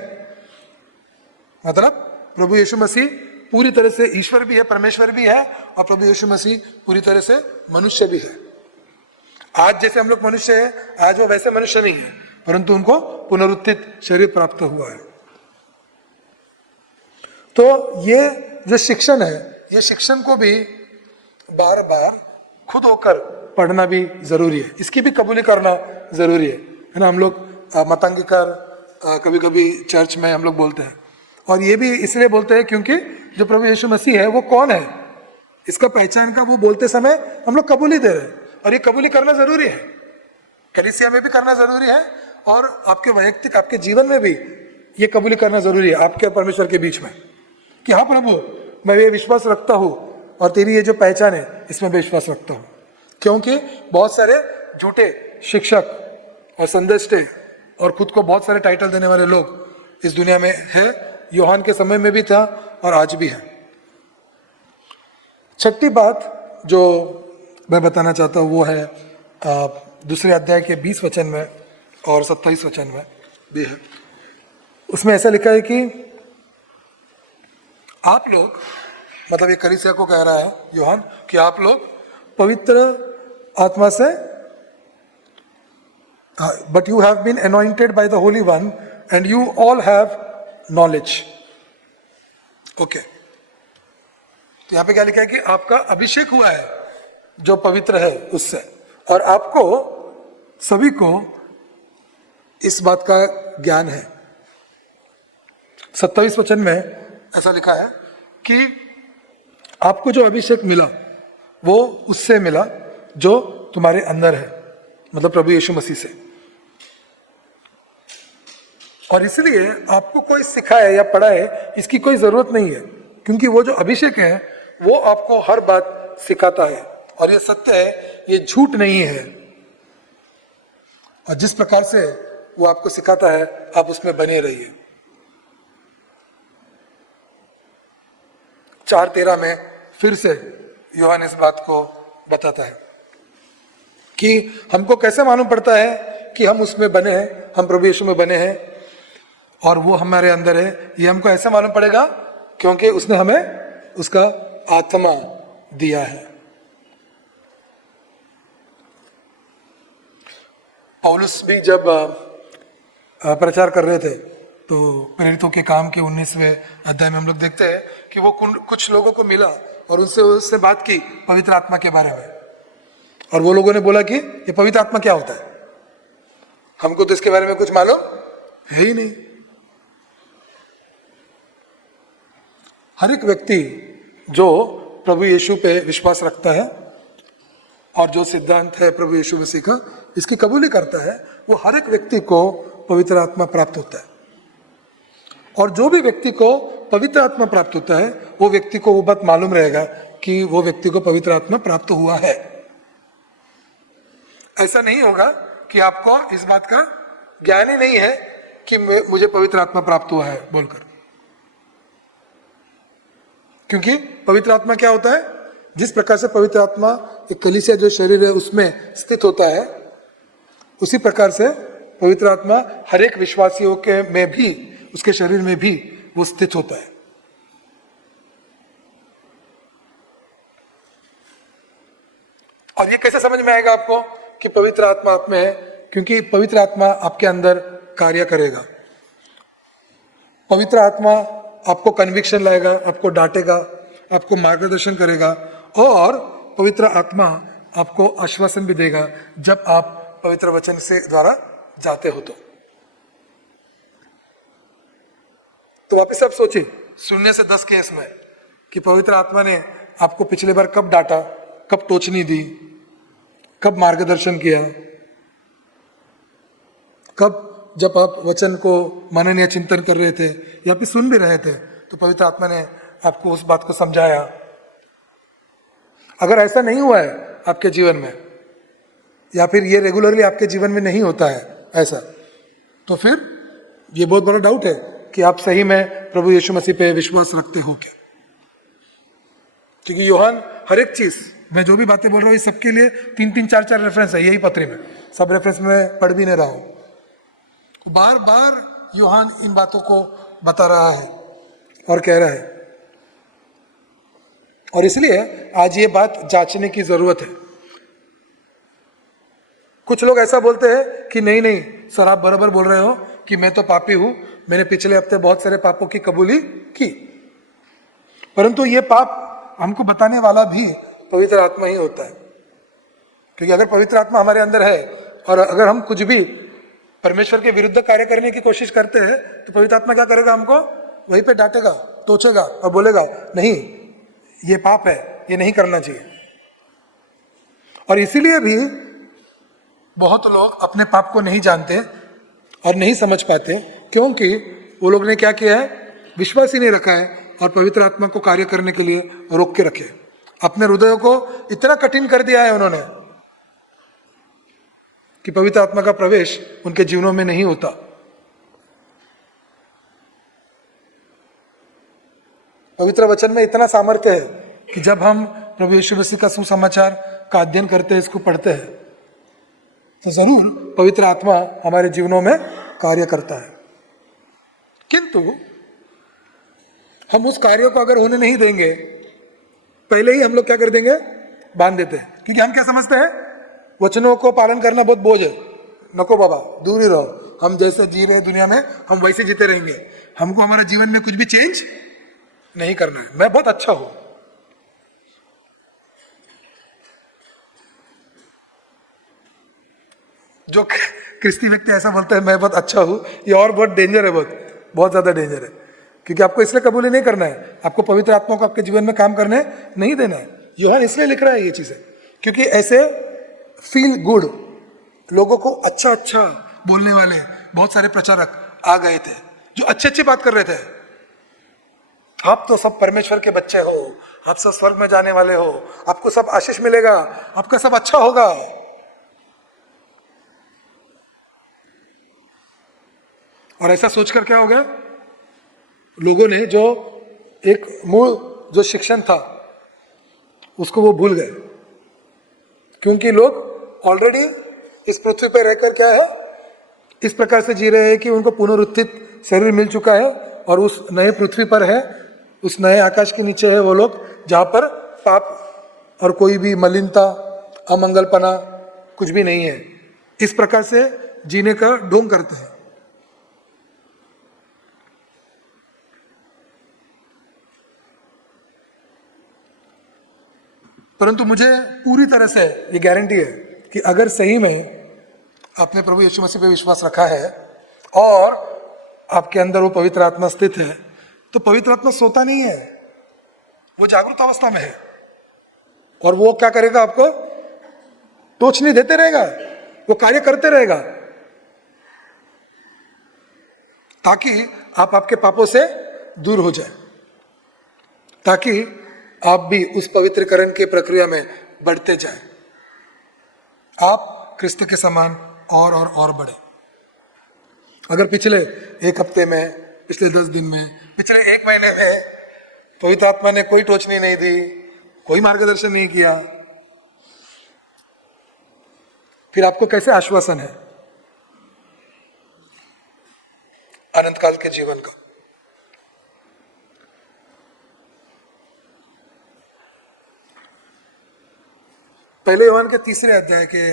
मतलब प्रभु यीशु मसीह पूरी तरह से ईश्वर भी है, परमेश्वर भी है, और प्रभु यीशु मसीह पूरी तरह से मनुष्य भी है। आज जैसे हम लोग मनुष्य है, आज वो वैसे मनुष्य नहीं है, परंतु उनको पुनरुत्थित शरीर प्राप्त हुआ है। तो ये जो शिक्षण है, ये शिक्षण को भी बार बार खुद होकर पढ़ना भी जरूरी है, इसकी भी कबूली करना जरूरी है ना। हम लोग मतांगीकार कभी कभी चर्च में हम लोग बोलते हैं, और ये भी इसलिए बोलते हैं क्योंकि जो प्रभु यीशु मसीह है वो कौन है, इसका पहचान का वो बोलते समय हम लोग कबूली दे रहे हैं, और ये कबूली करना जरूरी है। कलीसिया में भी करना जरूरी है, और आपके वैयक्तिक आपके जीवन में भी ये कबूली करना जरूरी है, आपके और परमेश्वर के बीच में, कि हाँ प्रभु मैं ये विश्वास रखता हूँ और तेरी ये जो पहचान है इसमें भी विश्वास रखता हूँ। क्योंकि बहुत सारे झूठे शिक्षक और संदेष्टे और खुद को बहुत सारे टाइटल देने वाले लोग इस दुनिया में है, यूहान के समय में भी था और आज भी है। छठी बात जो मैं बताना चाहता हूँ वो है दूसरे अध्याय के 20 वचन में और 27 वचन में भी है। उसमें ऐसा लिखा है कि आप लोग, मतलब ये कलीसिया को कह रहा है यूहान, कि आप लोग पवित्र आत्मा से, but you have been anointed by the holy one and you all have knowledge. Okay, तो यहां पे क्या लिखा है कि आपका अभिषेक हुआ है जो पवित्र है उससे, और आपको सभी को इस बात का ज्ञान है। 27 वचन में ऐसा लिखा है कि आपको जो अभिषेक मिला वो उससे मिला जो तुम्हारे अंदर है, मतलब प्रभु यीशु मसीह से। और इसलिए आपको कोई सिखाए या पढ़ाए इसकी कोई जरूरत नहीं है, क्योंकि वो जो अभिषेक है वो आपको हर बात सिखाता है, और ये सत्य है, ये झूठ नहीं है। और जिस प्रकार से वो आपको सिखाता है आप उसमें बने रहिए। 4:13 में फिर से यूहन्ना इस बात को बताता है कि हमको कैसे मालूम पड़ता है कि हम उसमें बने हैं, हम प्रभु यीशु में बने हैं और वो हमारे अंदर है। ये हमको ऐसे मालूम पड़ेगा क्योंकि उसने हमें उसका आत्मा दिया है। पौलुस भी जब प्रचार कर रहे थे तो प्रेरितों के काम के 19वें अध्याय में हम लोग देखते हैं कि वो कुछ लोगों को मिला और उससे बात की पवित्र आत्मा के बारे में, और वो लोगों ने बोला कि ये पवित्र आत्मा क्या होता है, हमको तो इसके बारे में कुछ मालूम है ही नहीं। हर एक व्यक्ति जो प्रभु यीशु पे विश्वास रखता है और जो सिद्धांत है प्रभु यीशु मसीह का, इसकी कबूली करता है, वो हर एक व्यक्ति को पवित्र आत्मा प्राप्त होता है। और जो भी व्यक्ति को पवित्र आत्मा प्राप्त होता है वो व्यक्ति को वो बात मालूम रहेगा कि वो व्यक्ति को पवित्र आत्मा प्राप्त हुआ है। ऐसा नहीं होगा कि आपको इस बात का ज्ञान ही नहीं है कि मुझे पवित्र आत्मा प्राप्त हुआ है बोलकर, क्योंकि पवित्र आत्मा क्या होता है, जिस प्रकार से पवित्र आत्मा एक कलीसिया जो शरीर है उसमें स्थित होता है, उसी प्रकार से पवित्र आत्मा हर एक विश्वासियों के में भी, उसके शरीर में भी वो स्थित होता है। और ये कैसे समझ में आएगा आपको कि पवित्र आत्मा आप में है, क्योंकि पवित्र आत्मा आपके अंदर कार्य करेगा। पवित्र आत्मा आपको कन्विक्शन लाएगा, आपको डांटेगा, आपको मार्गदर्शन करेगा, और पवित्र आत्मा आपको आश्वासन भी देगा जब आप पवित्र वचन से द्वारा जाते हो। तो वापस आप सोचिए 0 से 10 केस में कि पवित्र आत्मा ने आपको पिछले बार कब डांटा, कब टोचनी दी, कब मार्गदर्शन किया, कब जब आप वचन को मनन या चिंतन कर रहे थे या फिर सुन भी रहे थे तो पवित्र आत्मा ने आपको उस बात को समझाया। अगर ऐसा नहीं हुआ है आपके जीवन में, या फिर ये रेगुलरली आपके जीवन में नहीं होता है ऐसा, तो फिर ये बहुत बड़ा डाउट है कि आप सही में प्रभु यीशु मसीह पे विश्वास रखते हो क्या। क्योंकि यूहन्ना हर एक चीज, मैं जो भी बातें बोल रहा हूँ, सबके लिए 3-3, 4-4 रेफरेंस है यही पत्री में, सब रेफरेंस में पढ़ भी नहीं रहा हूँ। बार बार यूहन्ना इन बातों को बता रहा है और कह रहा है, और इसलिए आज ये बात जांचने की जरूरत है। कुछ लोग ऐसा बोलते हैं कि नहीं नहीं सर, आप बराबर बोल रहे हो कि मैं तो पापी हूं, मैंने पिछले हफ्ते बहुत सारे पापों की कबूली की, परंतु ये पाप हमको बताने वाला भी पवित्र आत्मा ही होता है। क्योंकि अगर पवित्र आत्मा हमारे अंदर है और अगर हम कुछ भी परमेश्वर के विरुद्ध कार्य करने की कोशिश करते हैं तो पवित्र आत्मा क्या करेगा, हमको वहीं पे डांटेगा, टोचेगा और बोलेगा नहीं ये पाप है, ये नहीं करना चाहिए। और इसीलिए भी बहुत लोग अपने पाप को नहीं जानते और नहीं समझ पाते, क्योंकि वो लोग ने क्या किया है, विश्वास ही नहीं रखा है और पवित्र आत्मा को कार्य करने के लिए रोक के रखे। अपने हृदयों को इतना कठिन कर दिया है उन्होंने कि पवित्र आत्मा का प्रवेश उनके जीवनों में नहीं होता। पवित्र वचन में इतना सामर्थ्य है कि जब हम प्रभु यीशु मसीह का सुसमाचार का अध्ययन करते हैं, इसको पढ़ते हैं, तो जरूर पवित्र आत्मा हमारे जीवनों में कार्य करता है। किंतु हम उस कार्य को अगर होने नहीं देंगे, पहले ही हम लोग क्या कर देंगे, बांध देते हैं। क्योंकि हम क्या समझते हैं, वचनों को पालन करना बहुत बोझ है, नको बाबा दूर ही रहो, हम जैसे जी रहे दुनिया में हम वैसे जीते रहेंगे, हमको हमारे जीवन में कुछ भी चेंज नहीं करना है, मैं बहुत अच्छा हूं। जो क्रिस्ती व्यक्ति ऐसा बोलता है मैं बहुत अच्छा हूं, ये और बहुत डेंजर है, बहुत ज्यादा डेंजर है। क्योंकि आपको इसलिए कबूल नहीं करना है, आपको पवित्र आत्मा को आपके जीवन में काम करने नहीं देना है। यूहान इसलिए लिख रहा है ये चीजें क्योंकि ऐसे फील गुड लोगों को अच्छा अच्छा बोलने वाले बहुत सारे प्रचारक आ गए थे जो अच्छी अच्छी बात कर रहे थे। आप तो सब परमेश्वर के बच्चे हो, आप सब स्वर्ग में जाने वाले हो, आपको सब आशीष मिलेगा, आपका सब अच्छा होगा। और ऐसा सोचकर क्या हो गया, लोगों ने जो एक मूल जो शिक्षण था उसको वो भूल गए, क्योंकि लोग ऑलरेडी इस पृथ्वी पर रहकर क्या है, इस प्रकार से जी रहे हैं कि उनको पुनरुत्थित शरीर मिल चुका है और उस नए पृथ्वी पर है, उस नए आकाश के नीचे है वो लोग जहाँ पर पाप और कोई भी मलिनता अमंगलपना कुछ भी नहीं है। इस प्रकार से जीने का ढोंग करते हैं। परंतु मुझे पूरी तरह से ये गारंटी है कि अगर सही में आपने प्रभु यीशु मसीह पे विश्वास रखा है और आपके अंदर वो पवित्र आत्मा स्थित है, तो पवित्र आत्मा सोता नहीं है, वो जागरूक अवस्था में है और वो क्या करेगा, आपको टोचनी देते रहेगा, वो कार्य करते रहेगा ताकि आप आपके पापों से दूर हो जाए, ताकि आप भी उस पवित्रीकरण की प्रक्रिया में बढ़ते जाए, आप क्रिस्त के समान और बढ़े। अगर पिछले एक हफ्ते में, पिछले 10 दिन में, पिछले 1 महीने में पवित्र आत्मा ने कोई टोचनी नहीं दी, कोई मार्गदर्शन नहीं किया, फिर आपको कैसे आश्वासन है अनंत काल के जीवन का? पहले यूहन्ना के 3 अध्याय के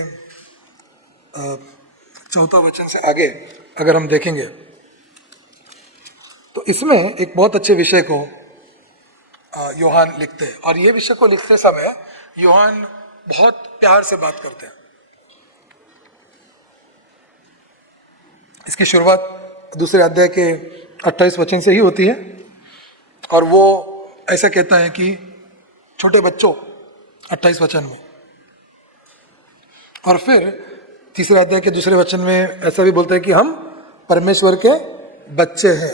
4 वचन से आगे अगर हम देखेंगे तो इसमें एक बहुत अच्छे विषय को यूहन्ना लिखते हैं, और ये विषय को लिखते समय यूहन्ना बहुत प्यार से बात करते हैं। इसकी शुरुआत 2 अध्याय के 28 वचन से ही होती है और वो ऐसा कहता है कि छोटे बच्चों, 28 वचन में, और फिर 3 अध्याय के 2 वचन में ऐसा भी बोलता है कि हम परमेश्वर के बच्चे हैं।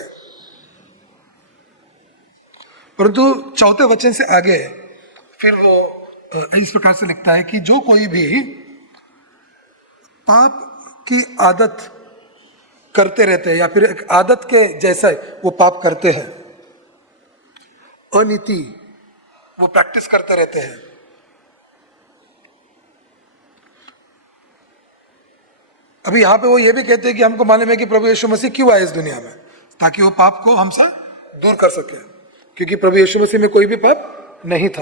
परंतु 4 वचन से आगे फिर वो इस प्रकार से लिखता है कि जो कोई भी पाप की आदत करते रहते हैं या फिर एक आदत के जैसा वो पाप करते हैं, अनीति वो प्रैक्टिस करते रहते हैं, अभी यहां पे वो ये भी कहते हैं कि हमको मालूम है कि प्रभु यीशु मसीह क्यों आए इस दुनिया में, ताकि वो पाप को हमसे दूर कर सके, क्योंकि प्रभु यीशु मसीह में कोई भी पाप नहीं था।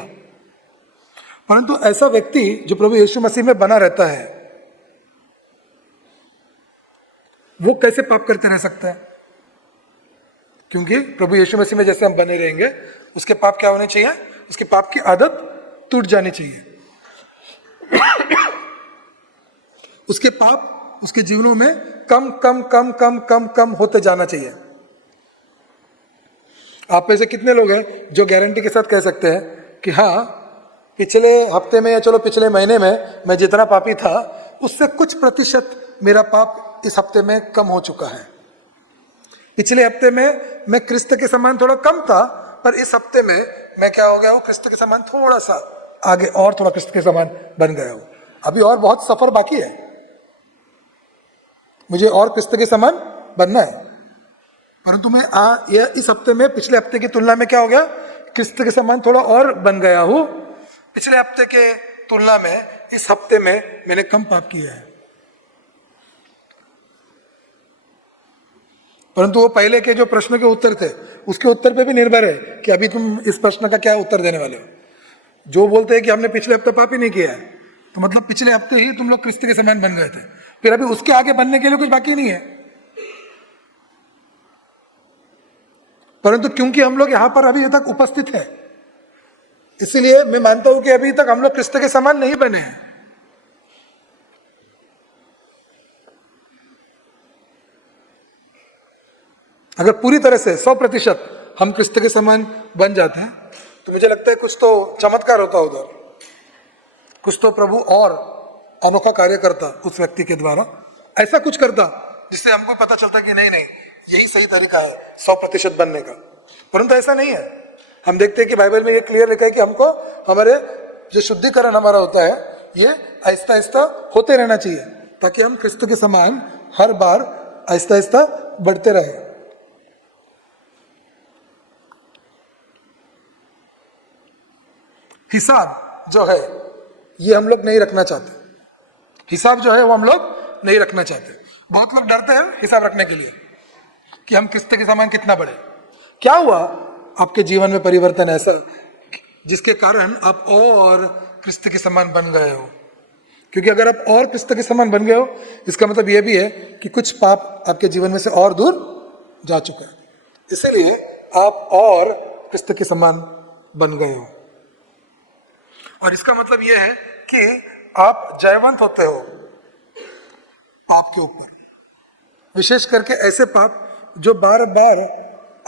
परंतु ऐसा व्यक्ति जो प्रभु यीशु मसीह में बना रहता है, वो कैसे पाप करते रह सकता है? क्योंकि प्रभु यीशु मसीह में जैसे हम बने रहेंगे, उसके पाप क्या होने चाहिए? उसके पाप की आदत टूट जानी चाहिए। उसके पाप उसके जीवनों में कम कम कम कम कम कम होते जाना चाहिए। आप में से कितने लोग हैं जो गारंटी के साथ कह सकते हैं कि हाँ, पिछले हफ्ते में या चलो पिछले महीने में मैं जितना पापी था उससे कुछ प्रतिशत मेरा पाप इस हफ्ते में कम हो चुका है। पिछले हफ्ते में मैं क्रिस्त के समान थोड़ा कम था, पर इस हफ्ते में मैं क्या हो गया हूँ, क्रिस्त के समान थोड़ा सा आगे और थोड़ा क्रिस्त के समान बन गया हूँ। अभी और बहुत सफर बाकी है, मुझे और क्रिस्त के समान बनना है। परंतु मैं इस हफ्ते में पिछले हफ्ते की तुलना में क्या हो गया, क्रिस्त के समान थोड़ा और बन गया हूं। पिछले हफ्ते के तुलना में इस हफ्ते में मैंने कम पाप किया है। परंतु वो पहले के जो प्रश्न के उत्तर थे उसके उत्तर पे भी निर्भर है कि अभी तुम इस प्रश्न का क्या उत्तर देने वाले हो। जो बोलते हैं कि हमने पिछले हफ्ते पाप ही नहीं किया है, तो मतलब पिछले हफ्ते ही तुम लोग क्रिस्त के समान बन गए थे, फिर अभी उसके आगे बनने के लिए कुछ बाकी नहीं है। परंतु क्योंकि हम लोग यहां पर अभी तक उपस्थित है, इसलिए मैं मानता हूं कि अभी तक हम लोग क्रिस्त के समान नहीं बने हैं। अगर पूरी तरह से 100% हम क्रिस्त के समान बन जाते हैं तो मुझे लगता है कुछ तो चमत्कार होता उधर, कुछ तो प्रभु और अनोखा कार्य करता उस व्यक्ति के द्वारा, ऐसा कुछ करता जिससे हमको पता चलता कि नहीं नहीं यही सही तरीका है 100% बनने का। परंतु ऐसा नहीं है। हम देखते हैं कि बाइबल में ये क्लियर लिखा है कि हमको हमारे जो शुद्धिकरण हमारा होता है ये आहिस्ता आहिस्ता होते रहना चाहिए, ताकि हम क्रिस्त के समान हर बार आहिस्ता आहिस्ता बढ़ते रहे। हिसाब जो है ये हम लोग नहीं रखना चाहते, हिसाब जो है वो हम लोग नहीं रखना चाहते। बहुत लोग डरते हैं हिसाब रखने के लिए कि हम क्रिस्त के समान कितना बढ़े। क्या हुआ आपके जीवन में परिवर्तन ऐसा जिसके कारण आप और क्रिस्त के समान बन गए हो? क्योंकि अगर आप और क्रिस्त के समान बन गए हो इसका मतलब यह भी है कि कुछ पाप आपके जीवन में से और दूर जा चुका है, इसीलिए आप और क्रिस्त के समान बन गए हो। और इसका मतलब यह है कि आप जयवंत होते हो पाप के ऊपर, विशेष करके ऐसे पाप जो बार बार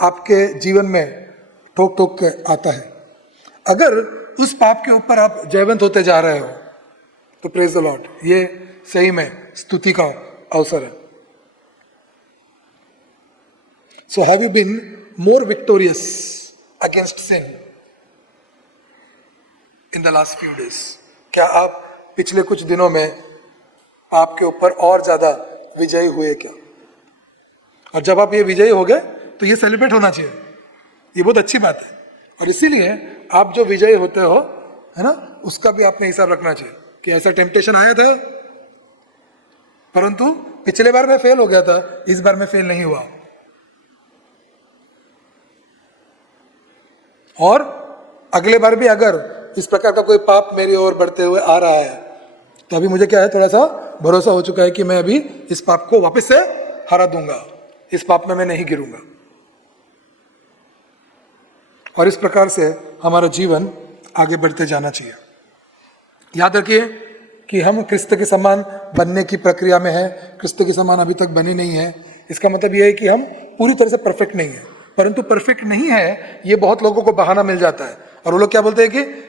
आपके जीवन में ठोक ठोक के आता है। अगर उस पाप के ऊपर आप जयवंत होते जा रहे हो तो प्रेज द लॉर्ड, ये सही में स्तुति का अवसर है। So have you been more victorious against sin in the last few days? क्या आप पिछले कुछ दिनों में पाप के ऊपर और ज्यादा विजयी हुए क्या? और जब आप ये विजयी हो गए तो ये सेलिब्रेट होना चाहिए, ये बहुत अच्छी बात है। और इसीलिए आप जो विजयी होते हो है ना, उसका भी आपने हिसाब रखना चाहिए कि ऐसा टेम्पटेशन आया था परंतु पिछले बार मैं फेल हो गया था, इस बार मैं फेल नहीं हुआ। और अगले बार भी अगर इस प्रकार का कोई पाप मेरी ओर बढ़ते हुए आ रहा है तो अभी मुझे क्या है, थोड़ा सा भरोसा हो चुका है कि मैं अभी इस पाप को वापस से हरा दूंगा, इस पाप में मैं नहीं गिरूंगा। और इस प्रकार से हमारा जीवन आगे बढ़ते जाना चाहिए। याद रखिए कि हम क्रिस्त के समान बनने की प्रक्रिया में हैं, क्रिस्त के समान अभी तक बनी नहीं है। इसका मतलब यह है कि हम पूरी तरह से परफेक्ट नहीं है, परंतु परफेक्ट नहीं है ये बहुत लोगों को बहाना मिल जाता है। और वो लोग क्या बोलते हैं कि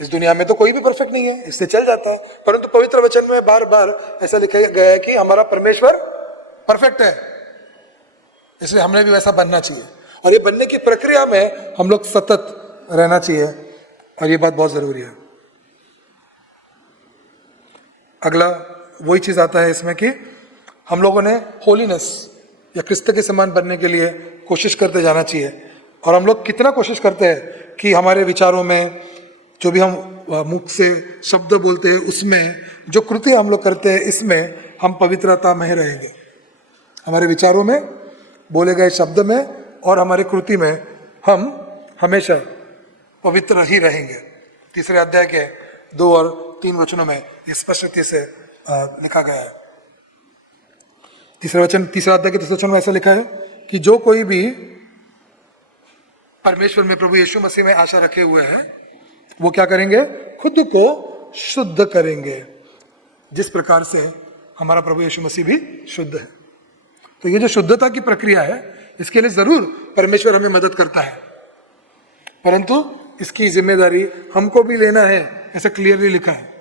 इस दुनिया में तो कोई भी परफेक्ट नहीं है, इससे चल जाता है। परंतु पवित्र वचन में बार बार ऐसा लिखा गया है कि हमारा परमेश्वर परफेक्ट है, इसलिए हमने भी वैसा बनना चाहिए। और ये बनने की प्रक्रिया में हम लोग सतत रहना चाहिए, और ये बात बहुत जरूरी है। अगला वही चीज आता है इसमें कि हम लोगों ने होलीनेस या क्रिस्त के समान बनने के लिए कोशिश करते जाना चाहिए। और हम लोग कितना कोशिश करते हैं कि हमारे विचारों में, जो भी हम मुख से शब्द बोलते हैं उसमें, जो कृति हम लोग करते हैं इसमें हम पवित्रता में रहेंगे। हमारे विचारों में, बोले गए शब्द में और हमारी कृति में हम हमेशा पवित्र ही रहेंगे। तीसरे अध्याय के 2 और 3 वचनों में ये स्पष्ट रीति से लिखा गया है। तीसरा अध्याय के 3 वचन में ऐसा लिखा है कि जो कोई भी परमेश्वर में प्रभु यीशु मसीह में आशा रखे हुए हैं वो क्या करेंगे? खुद को शुद्ध करेंगे, जिस प्रकार से हमारा प्रभु यीशु मसीह भी शुद्ध है। तो ये जो शुद्धता की प्रक्रिया है इसके लिए जरूर परमेश्वर हमें मदद करता है, परंतु इसकी जिम्मेदारी हमको भी लेना है, ऐसा क्लियरली लिखा है।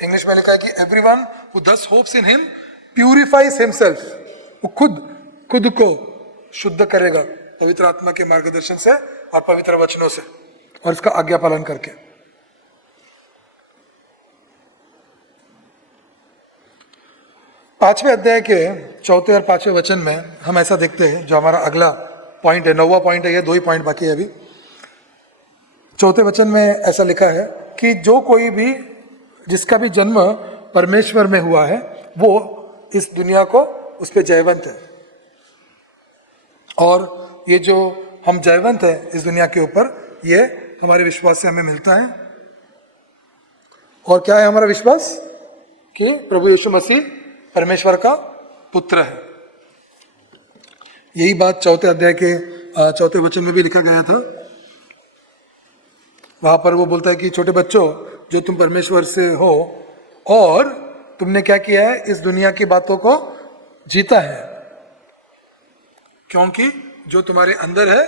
इंग्लिश में लिखा है कि एवरीवन हु दस hopes in him purifies himself, वो खुद को शुद्ध करेगा पवित्र आत्मा के मार्गदर्शन से और पवित्र वचनों से और इसका आज्ञा पालन करके। पांचवें अध्याय के 4 और 5वें वचन में हम ऐसा देखते हैं, जो हमारा अगला पॉइंट है, 9वां पॉइंट है, ये 2 ही पॉइंट बाकी है अभी। 4 वचन में ऐसा लिखा है कि जो कोई भी, जिसका भी जन्म परमेश्वर में हुआ है वो इस दुनिया को उस पर जयवंत है। और ये जो हम जयवंत है इस दुनिया के ऊपर, ये हमारे विश्वास से हमें मिलता है। और क्या है हमारा विश्वास? कि प्रभु यीशु मसीह परमेश्वर का पुत्र है। यही बात 4 अध्याय के 4 वचन में भी लिखा गया था। वहां पर वो बोलता है कि छोटे बच्चों, जो तुम परमेश्वर से हो और तुमने क्या किया है, इस दुनिया की बातों को जीता है, क्योंकि जो तुम्हारे अंदर है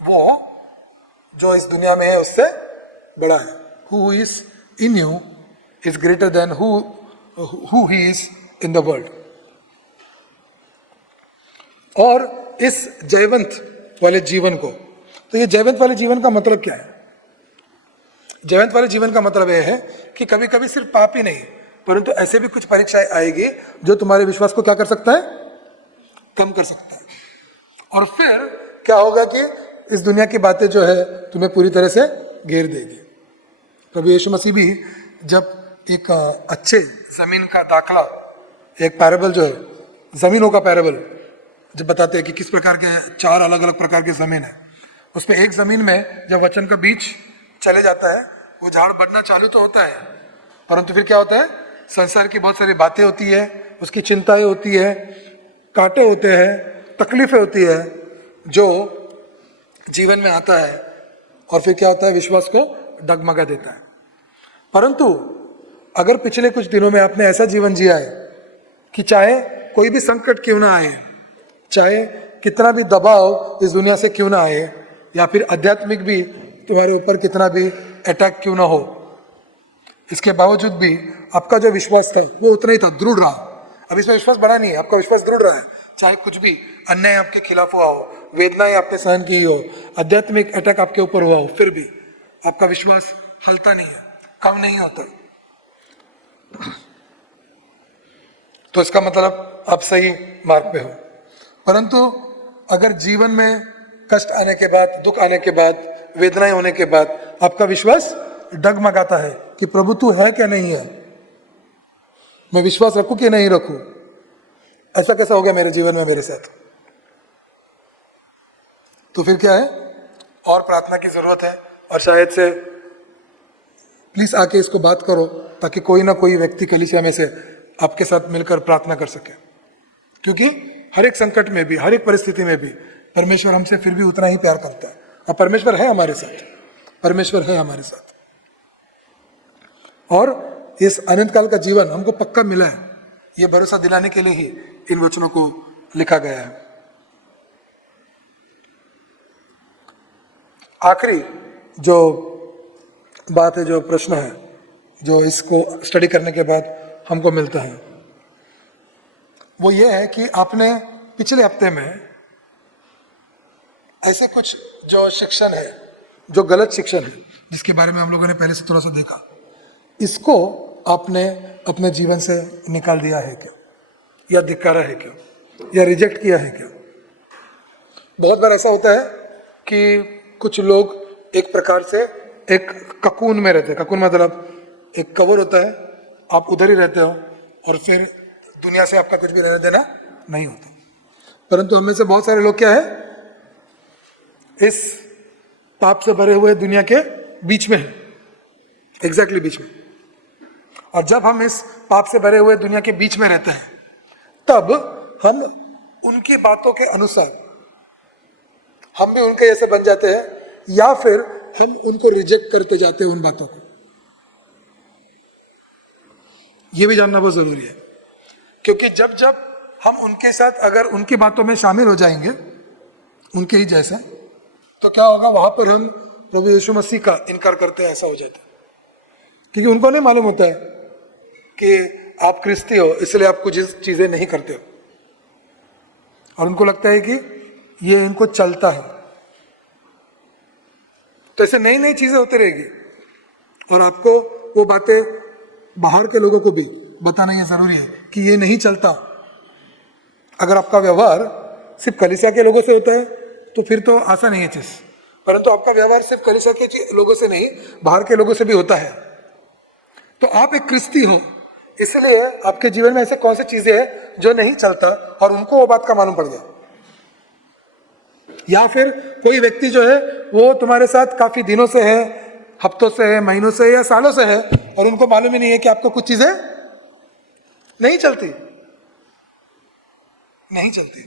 वो जो इस दुनिया में है उससे बड़ा है. Who is in you is greater than who he is in the world. और इस जयवंत वाले जीवन को, तो ये जयवंत वाले जीवन का मतलब क्या है? जयवंत वाले जीवन का मतलब यह है कि कभी कभी सिर्फ पाप ही नहीं परंतु ऐसे भी कुछ परीक्षाएं आएगी जो तुम्हारे विश्वास को क्या कर सकता है? कम कर सकता है. और फिर क्या होगा कि इस दुनिया की बातें जो है तुम्हें पूरी तरह से घेर देगी. प्रभु यीशु मसीह भी जब एक अच्छे जमीन का दाखला, एक पैराबल जो है जमीनों का पैराबल जब बताते हैं कि किस प्रकार के 4 अलग अलग प्रकार की जमीन है, उसमें एक जमीन में जब वचन का बीज चले जाता है वो झाड़ बढ़ना चालू तो होता है परंतु फिर क्या होता है? संसार की बहुत सारी बातें होती है, उसकी चिंताएं होती है, कांटे होते हैं, तकलीफें होती है जो जीवन में आता है और फिर क्या होता है? विश्वास को डगमगा देता है. परंतु अगर पिछले कुछ दिनों में आपने ऐसा जीवन जिया है कि चाहे कोई भी संकट क्यों ना आए, चाहे कितना भी दबाव इस दुनिया से क्यों ना आए, या फिर आध्यात्मिक भी तुम्हारे ऊपर कितना भी अटैक क्यों ना हो, इसके बावजूद भी आपका जो विश्वास था वो उतना ही था, दृढ़ रहा. अब इसमें विश्वास बढ़ा नहीं है, आपका विश्वास दृढ़ रहा है. चाहे कुछ भी अन्याय आपके खिलाफ हुआ हो, वेदनाएं आपने सहन की हो, आध्यात्मिक अटैक आपके ऊपर हुआ हो, फिर भी आपका विश्वास हलता नहीं है, कम नहीं होता. तो इसका मतलब आप सही मार्ग पे हो. परंतु अगर जीवन में कष्ट आने के बाद, दुख आने के बाद, वेदनाएं होने के बाद आपका विश्वास डगमगाता है कि प्रभु तू है क्या नहीं है, मैं विश्वास रखूं कि नहीं रखूं, ऐसा कैसा हो गया मेरे जीवन में मेरे साथ, तो फिर क्या है? और प्रार्थना की जरूरत है. और शायद से प्लीज आके इसको बात करो ताकि कोई ना कोई व्यक्ति कलीसिया में से आपके साथ मिलकर प्रार्थना कर सके. क्योंकि हर एक संकट में भी, हर एक परिस्थिति में भी परमेश्वर हमसे फिर भी उतना ही प्यार करता है. और परमेश्वर है हमारे साथ, परमेश्वर है हमारे साथ. और इस अनंत काल का जीवन हमको पक्का मिला है, ये भरोसा दिलाने के लिए ही इन वचनों को लिखा गया है. आखिरी जो बात है, जो प्रश्न है, जो इसको स्टडी करने के बाद हमको मिलता है, वो ये है कि आपने पिछले हफ्ते में ऐसे कुछ जो शिक्षण है, जो गलत शिक्षण है, जिसके बारे में हम लोगों ने पहले से थोड़ा सा देखा, इसको आपने अपने जीवन से निकाल दिया है क्या, या धिक्कारा है क्या, या रिजेक्ट किया है क्या? बहुत बार ऐसा होता है कि कुछ लोग एक प्रकार से एक ककून में रहते हैं. ककून मतलब एक कवर होता है, आप उधर ही रहते हो और फिर दुनिया से आपका कुछ भी लेना देना नहीं होता. परंतु हम में से बहुत सारे लोग क्या है, इस पाप से भरे हुए दुनिया के बीच में है, एग्जैक्टली बीच में. और जब हम इस पाप से भरे हुए दुनिया के बीच में रहते हैं तब हम उनकी बातों के अनुसार हम भी उनके जैसे बन जाते हैं, या फिर हम उनको रिजेक्ट करते जाते हैं उन बातों को. यह भी जानना बहुत जरूरी है, क्योंकि जब जब हम उनके साथ अगर उनकी बातों में शामिल हो जाएंगे, उनके ही जैसे, तो क्या होगा? वहां पर हम प्रभु यीशु मसीह का इनकार करते हैं, ऐसा हो जाता है. क्योंकि उनको नहीं मालूम होता है कि आप क्रिस्ती हो, इसलिए आप कुछ चीजें नहीं करते हो, और उनको लगता है कि ये इनको चलता है. तो ऐसे नई नई चीजें होती रहेगी और आपको वो बातें बाहर के लोगों को भी बताना ये जरूरी है कि ये नहीं चलता. अगर आपका व्यवहार सिर्फ कलीसिया के लोगों से होता है तो फिर तो आसान नहीं है चीज, परंतु आपका व्यवहार सिर्फ कलीसिया के लोगों से नहीं, बाहर के लोगों से भी होता है. तो आप एक क्रिस्ती हो, इसलिए आपके जीवन में ऐसे कौन सी चीजें हैं जो नहीं चलता और उनको वो बात का मालूम पड़ गया. या फिर कोई व्यक्ति जो है वो तुम्हारे साथ काफी दिनों से है, हफ्तों से है, महीनों से या सालों से है, और उनको मालूम ही नहीं है कि आपको कुछ चीजें नहीं चलती, नहीं चलती.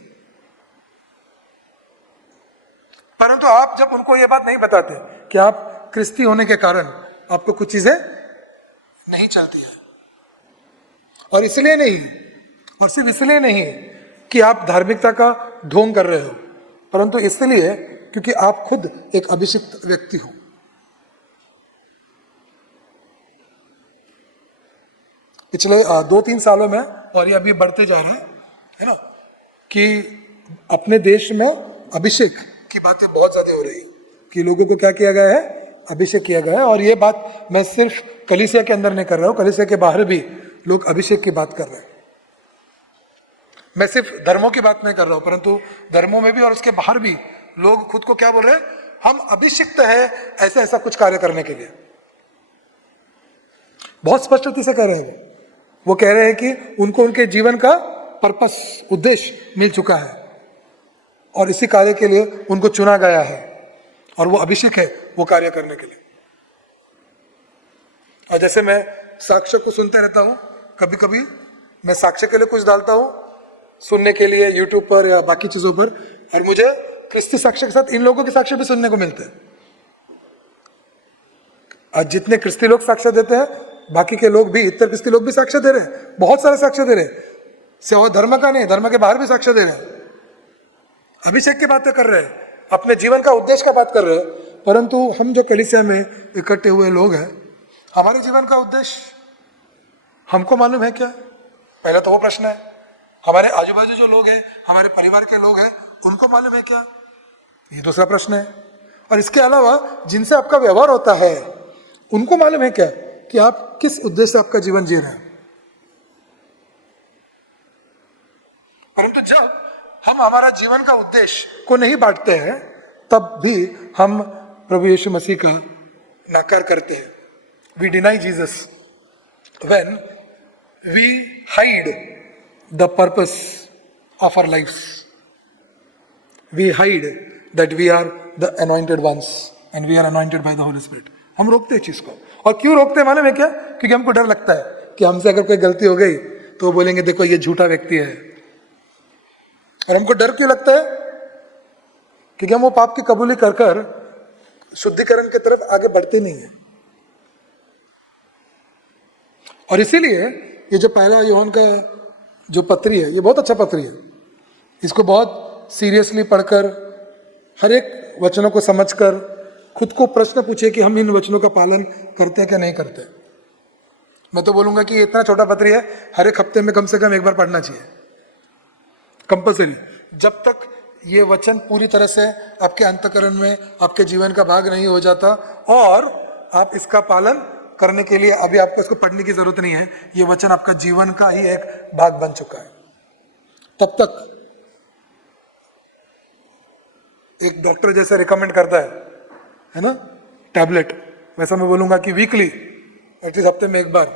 परंतु आप जब उनको ये बात नहीं बताते कि आप क्रिस्ती होने के कारण आपको कुछ चीजें नहीं चलती है, और इसलिए नहीं, और सिर्फ इसलिए नहीं कि आप धार्मिकता का ढोंग कर रहे हो, परंतु इसलिए क्योंकि आप खुद एक अभिषिक्त व्यक्ति हो। पिछले 2-3 सालों में, और ये अभी बढ़ते जा रहे हैं, है ना, कि अपने देश में अभिषेक की बातें बहुत ज्यादा हो रही, कि लोगों को क्या किया गया है, अभिषेक किया गया है। और ये बात मैं सिर्फ कलीसिया के अंदर नहीं कर रहा हूं, कलीसिया के बाहर भी लोग अभिषेक की बात कर रहे हैं। मैं सिर्फ धर्मों की बात नहीं कर रहा हूं, परंतु धर्मों में भी और उसके बाहर भी लोग खुद को क्या बोल रहे हैं, हम अभिषिक्त है ऐसा ऐसा कुछ कार्य करने के लिए। बहुत स्पष्टता से कह रहे हैं वो कह रहे हैं कि उनको उनके जीवन का पर्पस, उद्देश्य मिल चुका है और इसी कार्य के लिए उनको चुना गया है और वो अभिषेक है वो कार्य करने के लिए। और जैसे मैं साक्ष्य को सुनता रहता हूं, कभी कभी मैं साक्ष्य के लिए कुछ डालता हूं सुनने के लिए यूट्यूब पर या बाकी चीजों पर, और मुझे क्रिस्ती साक्ष्य के साथ इन लोगों के साक्ष्य भी सुनने को मिलते हैं। आज जितने क्रिस्ती लोग साक्ष्य देते हैं, बाकी के लोग भी, इतर क्रिस्ती लोग भी साक्ष्य दे रहे हैं, बहुत सारे साक्ष्य दे रहे हैं। सिर्फ धर्म का नहीं, धर्म के बाहर भी साक्ष्य दे रहे हैं, अभिषेक की बातें कर रहे हैं, अपने जीवन का उद्देश्य का बात कर रहे हैं। परंतु हम जो कलीसिया में इकट्ठे हुए लोग हैं, हमारे जीवन का उद्देश्य हमको मालूम है क्या? पहला तो वो प्रश्न है। हमारे आजू बाजू जो लोग हैं, हमारे परिवार के लोग हैं, उनको मालूम है क्या? ये दूसरा प्रश्न है। और इसके अलावा जिनसे आपका व्यवहार होता है, उनको मालूम है क्या कि आप किस उद्देश्य से आपका जीवन जी रहे हैं? परंतु जब हम हमारा जीवन का उद्देश्य को नहीं बांटते हैं, तब भी हम प्रभु यीशु मसीह का नकार करते हैं। We deny Jesus when we hide the purpose of our lifes. We hide that we are the anointed ones and we are anointed by the Holy Spirit. हम रोकते हैं चीज को। और क्यों रोकते हैं मालूम है क्या? क्योंकि हमको डर लगता है कि हमसे अगर कोई गलती हो गई तो वो बोलेंगे देखो ये झूठा व्यक्ति है। और हमको डर क्यों लगता है? क्योंकि हम वो पाप की कबूली कर कर शुद्धिकरण की तरफ आगे बढ़ते नहीं है। और इसीलिए ये जो पहला यूहन्ना का जो पत्री है, ये बहुत अच्छा पत्री है। इसको बहुत सीरियसली पढ़कर, हर एक वचनों को समझकर खुद को प्रश्न पूछे कि हम इन वचनों का पालन करते हैं क्या नहीं करते। मैं तो बोलूंगा कि इतना छोटा पत्री है, हर एक हफ्ते में कम से कम एक बार पढ़ना चाहिए, कंपल्सरी। जब तक ये वचन पूरी तरह से आपके अंतःकरण में, आपके जीवन का भाग नहीं हो जाता और आप इसका पालन करने के लिए अभी आपको इसको पढ़ने की जरूरत नहीं है, ये वचन आपका जीवन का ही एक भाग बन चुका है, तब तक एक डॉक्टर जैसा रिकमेंड करता है ना, टैबलेट, वैसा मैं बोलूंगा कि वीकली, एटलीस्ट हफ्ते में एक बार।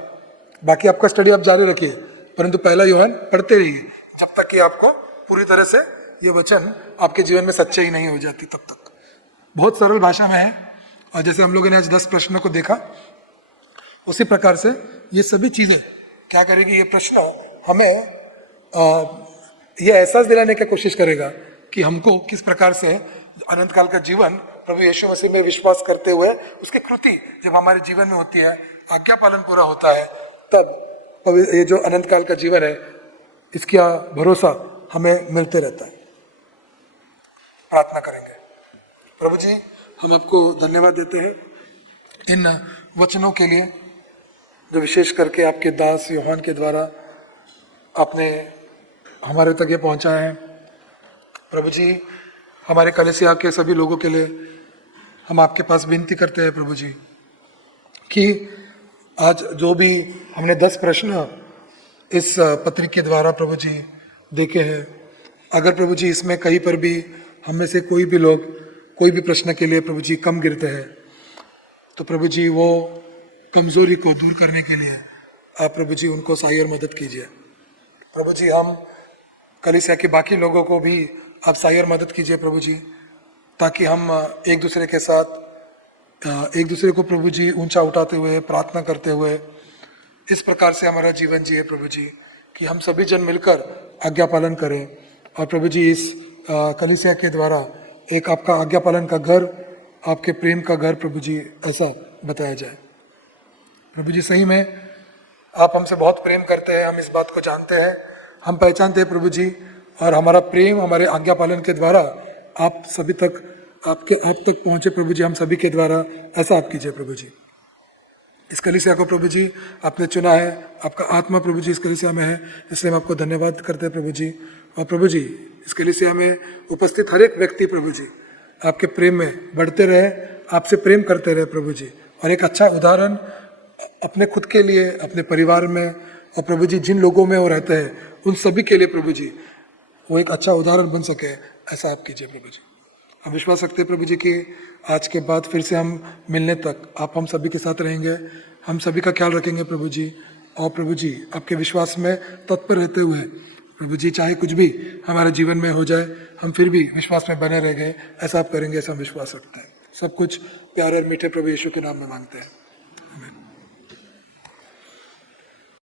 बाकी आपका स्टडी आप जारी रखिए, परंतु पहला यूहन्ना पढ़ते रहिए जब तक कि आपको पूरी तरह से ये वचन आपके जीवन में सच्चाई नहीं हो जाती तब तक। बहुत सरल भाषा में है, और जैसे हम लोगों ने आज 10 प्रश्नों को देखा, उसी प्रकार से ये सभी चीजें क्या करेगी, ये प्रश्न हमें ये एहसास दिलाने की कोशिश करेगा कि हमको किस प्रकार से अनंत काल का जीवन प्रभु यीशु मसीह में विश्वास करते हुए उसकी कृति जब हमारे जीवन में होती है, आज्ञा पालन पूरा होता है, तब ये जो अनंत काल का जीवन है इसका भरोसा हमें मिलते रहता है। प्रार्थना करेंगे। प्रभु जी, हम आपको धन्यवाद देते हैं इन वचनों के लिए जो विशेष करके आपके दास यूहन्ना के द्वारा आपने हमारे तक ये पहुंचाया है। प्रभु जी, हमारे कलीसिया के सभी लोगों के लिए हम आपके पास विनती करते हैं प्रभु जी कि आज जो भी हमने 10 प्रश्न इस पत्री के द्वारा प्रभु जी देखे हैं, अगर प्रभु जी इसमें कहीं पर भी हम में से कोई भी लोग कोई भी प्रश्न के लिए प्रभु जी कम गिरते हैं, तो प्रभु जी वो कमजोरी को दूर करने के लिए आप प्रभु जी उनको सहाय और मदद कीजिए। प्रभु जी, हम कलीसिया के बाकी लोगों को भी आप सहाय और मदद कीजिए प्रभु जी, ताकि हम एक दूसरे के साथ एक दूसरे को प्रभु जी ऊंचा उठाते हुए, प्रार्थना करते हुए इस प्रकार से हमारा जीवन जिए प्रभु जी, कि हम सभी जन मिलकर आज्ञा पालन करें। और प्रभु जी, इस कलीसिया के द्वारा एक आपका आज्ञा पालन का घर, आपके प्रेम का घर प्रभु जी ऐसा बताया जाए। प्रभु जी, सही में आप हमसे बहुत प्रेम करते हैं, हम इस बात को जानते हैं, हम पहचानते हैं प्रभु जी, और हमारा प्रेम हमारे आज्ञा पालन के द्वारा आप सभी तक आप तक पहुँचे प्रभु जी, हम सभी के द्वारा, ऐसा आप कीजिए प्रभु जी। इस कलीसिया को प्रभु जी आपने चुना है, आपका आत्मा प्रभु जी इस कलीसिया में है, इसलिए हम आपको धन्यवाद करते हैं प्रभु जी। और प्रभु जी इस कलीसिया में उपस्थित हर एक व्यक्ति प्रभु जी आपके प्रेम में बढ़ते रहे, आपसे प्रेम करते रहे प्रभु जी, और एक अच्छा उदाहरण अपने खुद के लिए, अपने परिवार में, और प्रभु जी जिन लोगों में वो रहते हैं उन सभी के लिए प्रभु जी वो एक अच्छा उदाहरण बन सके, ऐसा आप कीजिए प्रभु जी। हम विश्वास रखते हैं प्रभु जी कि आज के बाद फिर से हम मिलने तक आप हम सभी के साथ रहेंगे, हम सभी का ख्याल रखेंगे प्रभु जी। और प्रभु जी आपके विश्वास में तत्पर रहते हुए प्रभु जी चाहे कुछ भी हमारे जीवन में हो जाए, हम फिर भी विश्वास में बने रह गए, ऐसा आप करेंगे, ऐसा हम विश्वास रखते हैं। सब कुछ प्यारे और मीठे प्रभु यीशु के नाम में मांगते हैं, आमीन।